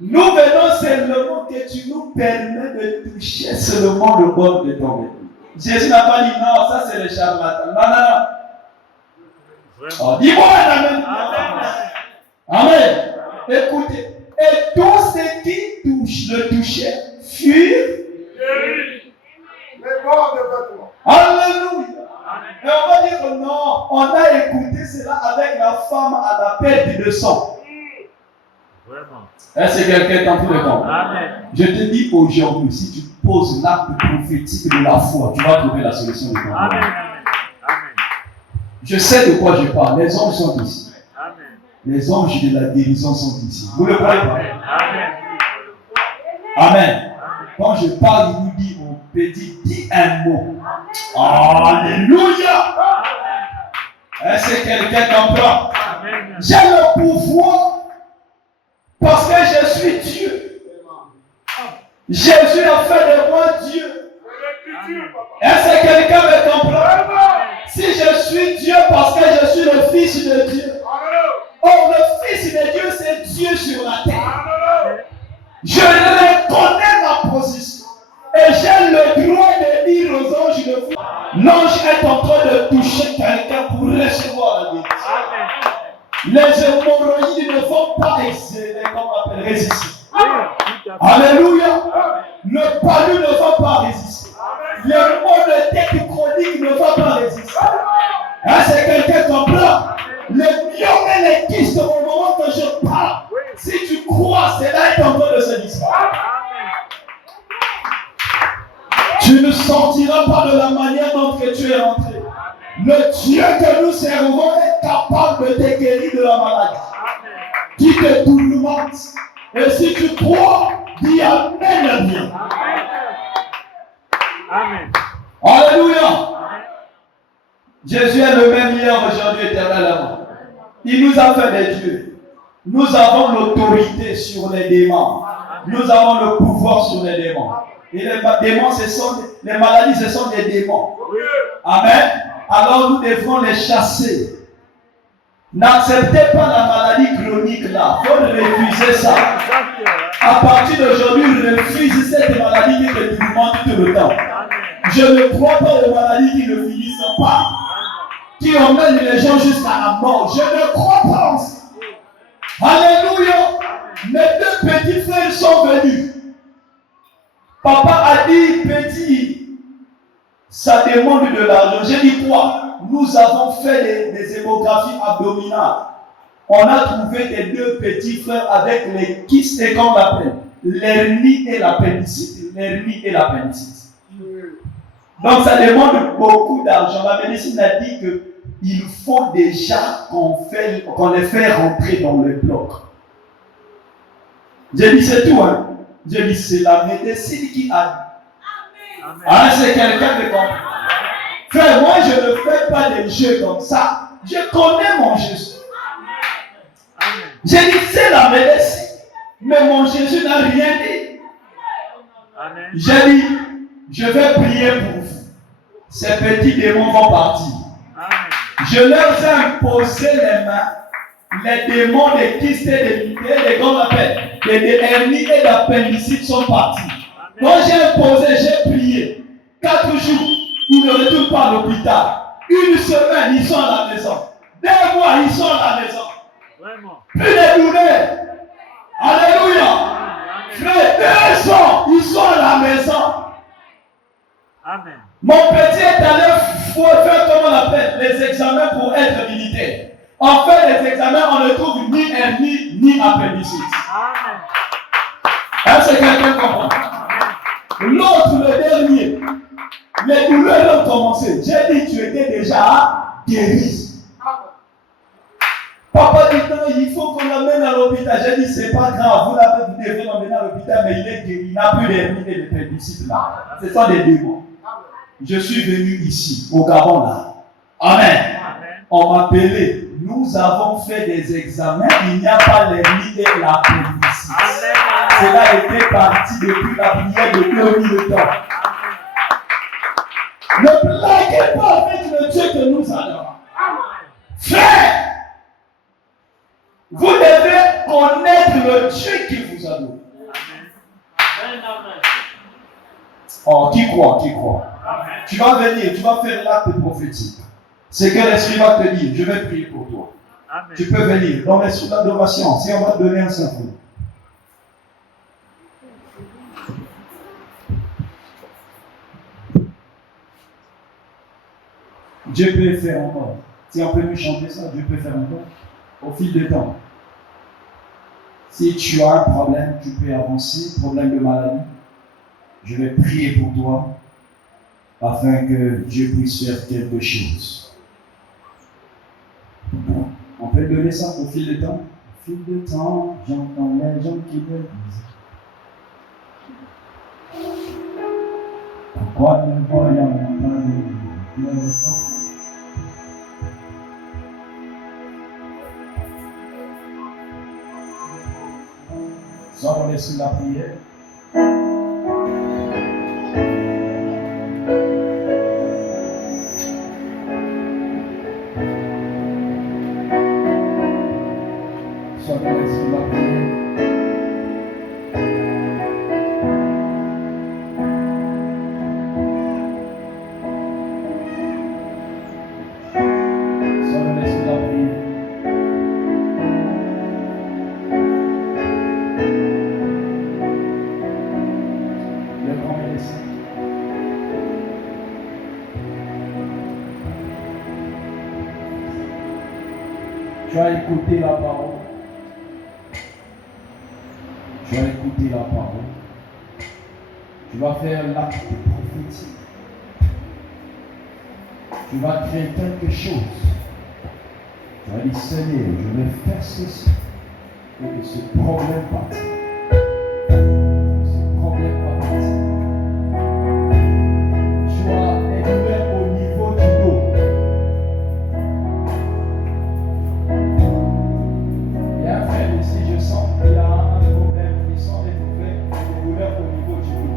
Nous venons seulement que tu nous permets de toucher seulement le bord de ton vêtement. Jésus n'a pas dit, non, ça c'est le charlatan. Non, non, non. Oh, dis-moi l'amen. Amen. Amen. Écoutez. Et tous ceux qui le touchaient furent Les bords de vêtements. Alléluia. Et on va dire non, on a écouté cela avec la femme à la perte de sang. Vraiment. Est-ce que quelqu'un est en train de comprendre? Amen. Je te dis aujourd'hui, si tu poses l'acte prophétique de la foi, tu vas trouver la solution de ton Amen. problème. Amen. Je sais de quoi je parle. Les anges sont ici. Amen. Les anges de la guérison sont ici. Vous le croyez pas? Amen. Amen. Quand je parle, il nous dit, on peut dire, dis un mot. Alléluia. Est-ce que quelqu'un comprend? Amen. J'ai le pouvoir parce que je suis Dieu. Jésus a fait de moi Dieu. Est-ce que quelqu'un me comprend? Si je suis Dieu parce que je suis le Fils de Dieu. Oh, le Fils de Dieu, c'est Dieu sur la terre. Je reconnais ma position. Et j'ai le droit de dire aux anges de foi. L'ange est en train de toucher quelqu'un pour recevoir la guérison. Les hémorroïdes ne vont pas résister. Alléluia. Le palu ne va pas résister. Les maux de tête chronique ne vont pas résister. Est-ce que quelqu'un comprend? Les myopes et les kystes au moment que je parle, si tu crois, cela est en train de se disparaître. Tu ne sortiras pas de la manière dont que tu es rentré. Le Dieu que nous servons est capable de te guérir de la maladie qui te tourmente. Et si tu crois, dis Amen bien. Amen. Alléluia. Jésus est le même hier, aujourd'hui, éternellement. Il nous a fait des dieux. Nous avons l'autorité sur les démons. Nous avons le pouvoir sur les démons. Et les démons, les maladies, ce sont des démons. Amen. Alors nous devons les chasser. N'acceptez pas la maladie chronique là. Il faut refuser ça. À partir d'aujourd'hui, refuse cette maladie qui te tourmente tout le temps. Je ne crois pas aux maladies qui ne finissent pas, qui emmènent les gens jusqu'à la mort. Je ne crois pas en ça. Alléluia. Mes deux petits frères sont venus. Papa a dit, petit, ça demande de l'argent. J'ai dit quoi? Nous avons fait des échographies abdominales. On a trouvé des deux petits frères avec les kystes et qu'on l'appelle l'hernie et l'appendicite. L'hernie et l'appendicite. Donc ça demande beaucoup d'argent. La médecine a dit qu'il faut déjà qu'on les fait rentrer dans le bloc. J'ai dit c'est tout. Hein? J'ai dit c'est la médecine qui a. Amen. Ah, c'est quelqu'un de comprend. Frère, moi je ne fais pas des jeux comme ça. Je connais mon Jésus. J'ai dit c'est la médecine. Mais mon Jésus n'a rien dit. Amen. J'ai dit je vais prier pour vous. Ces petits démons vont partir. Amen. Je leur ai imposé les mains. Les démons des kystes et des qu'on appelle des hernies et d'appendicite sont partis. Quand j'ai imposé, j'ai prié. 4 jours, ils ne retournent pas à l'hôpital. 1 semaine, ils sont à la maison. 2 mois, ils sont à la maison. Vraiment. Plus de douleur. Alléluia. Frère, 2 ans, ils sont à la maison. Amen. Mon petit est allé faire, comment on appelle, les examens pour être militaire. En fait, les examens, on ne trouve ni hernie, ni appendicite. Amen. Est-ce que quelqu'un comprend? L'autre, le dernier, les douleurs ont commencé. J'ai dit, tu étais déjà guéri. Papa dit, non, il faut qu'on l'amène à l'hôpital. J'ai dit, c'est pas grave, vous devez l'emmener à l'hôpital, mais il est guéri. Il n'a plus d'hernie et d'appendicite là. Ce sont des démons. Je suis venu ici, au Gabon là. Amen. On m'a appelé. Nous avons fait des examens. Il n'y a pas l'hernie et l'appendicite. Cela était parti depuis la prière de 2000 ans. Ne blaguez pas avec le Dieu que nous adorons. Frère, vous devez connaître le Dieu qui vous adore. Oh, qui croit? Tu vas venir, tu vas faire l'acte prophétique. C'est que l'Esprit va te dire, je vais prier pour toi. Amen. Tu peux venir dans l'esprit d'adoration, si on va te donner un symbole. Dieu peut faire encore. Si on peut nous chanter ça, Dieu peut faire encore. Au fil du temps. Si tu as un problème, tu peux avancer, problème de maladie. Je vais prier pour toi afin que Dieu puisse faire quelque chose. On peut donner ça au fil du temps. Au fil du temps, j'entends les gens qui me disent pourquoi ne voyons pas le Sois dans l'esprit de la prière. Sois dans l'esprit de la prière. Sois dans l'esprit de la prière. Tu vas écouter la parole. Tu vas écouter la parole. Tu vas faire l'acte prophétique. Tu vas créer quelque chose. Tu vas dire, Seigneur, je vais faire ceci. Et que ce problème parte. Ce problème va partir. Tu as des douleurs au niveau du dos. Il y a un frère ici, je sens qu'il y a un problème. Il sent des douleurs au niveau du dos.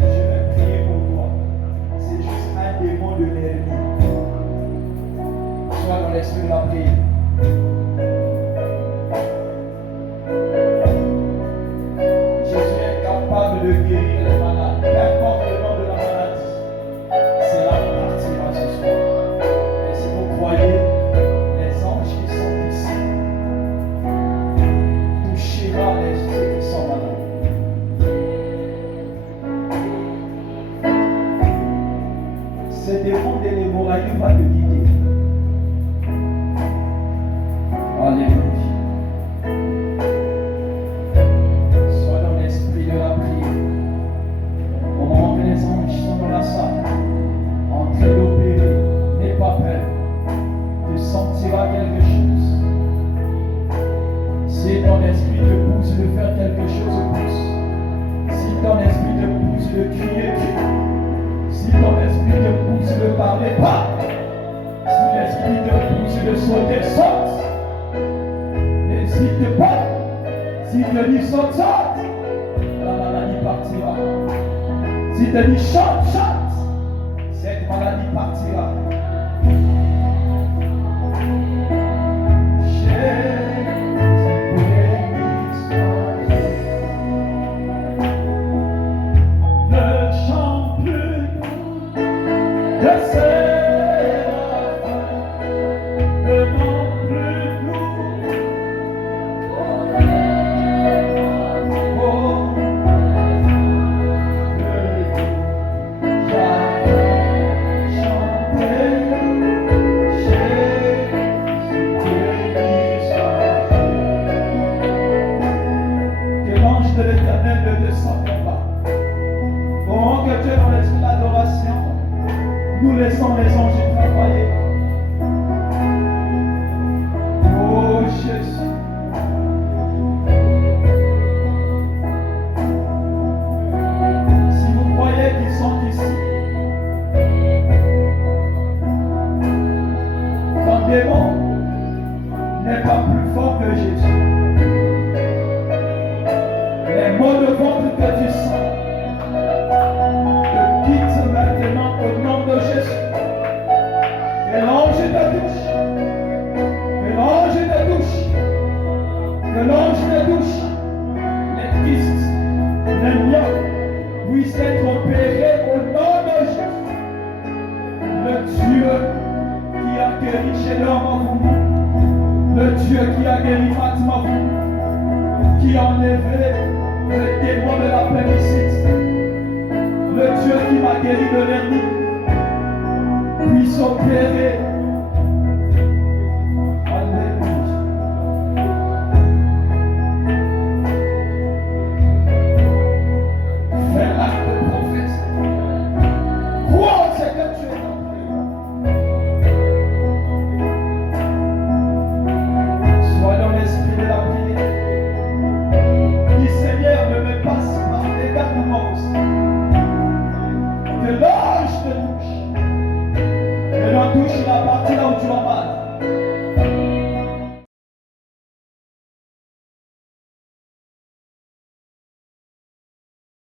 Je vais prier pour toi. C'est juste un démon de l'ennemi. Sois dans l'esprit de la prière. Jésus est capable de guérir les malades. N'importe le nom de la maladie. C'est là qu'on partira ce soir. Et si vous croyez, les anges qui ton esprit te pousse de faire quelque chose, pousse. Si ton esprit te pousse de crier, crie. Si ton esprit te pousse de parler, parle. Si l'esprit te pousse de sauter, saute. N'hésite pas. Si te dit saute, saute. La maladie partira. Si te dit chante, chante. Cette maladie partira. Nous laissons les anges travailler. Oh Jésus. Si vous croyez qu'ils sont ici, ton démon n'est pas plus fort que Jésus. Les maux de ventre que tu sens te quittent maintenant au nom de Jésus. Que l'ange te touche. Que l'ange te touche. Que l'ange te touche. Les Christ, les miens, puissent être opérés au nom de Jésus. Le Dieu qui a guéri chez l'homme en vous. Le Dieu qui a guéri Fatima vous. Qui a enlevé le démon de la pénicite. Le Dieu qui m'a guéri de l'hernie puisse opérer. Alléluia. Fais l'acte de prophète. Crois en ce que tu es en prière. Sois dans l'esprit de la prière. Dis Seigneur, ne me passe pas, regarde-moi aussi. Que l'ange te touche. Que l'on touche la partie là où tu as mal.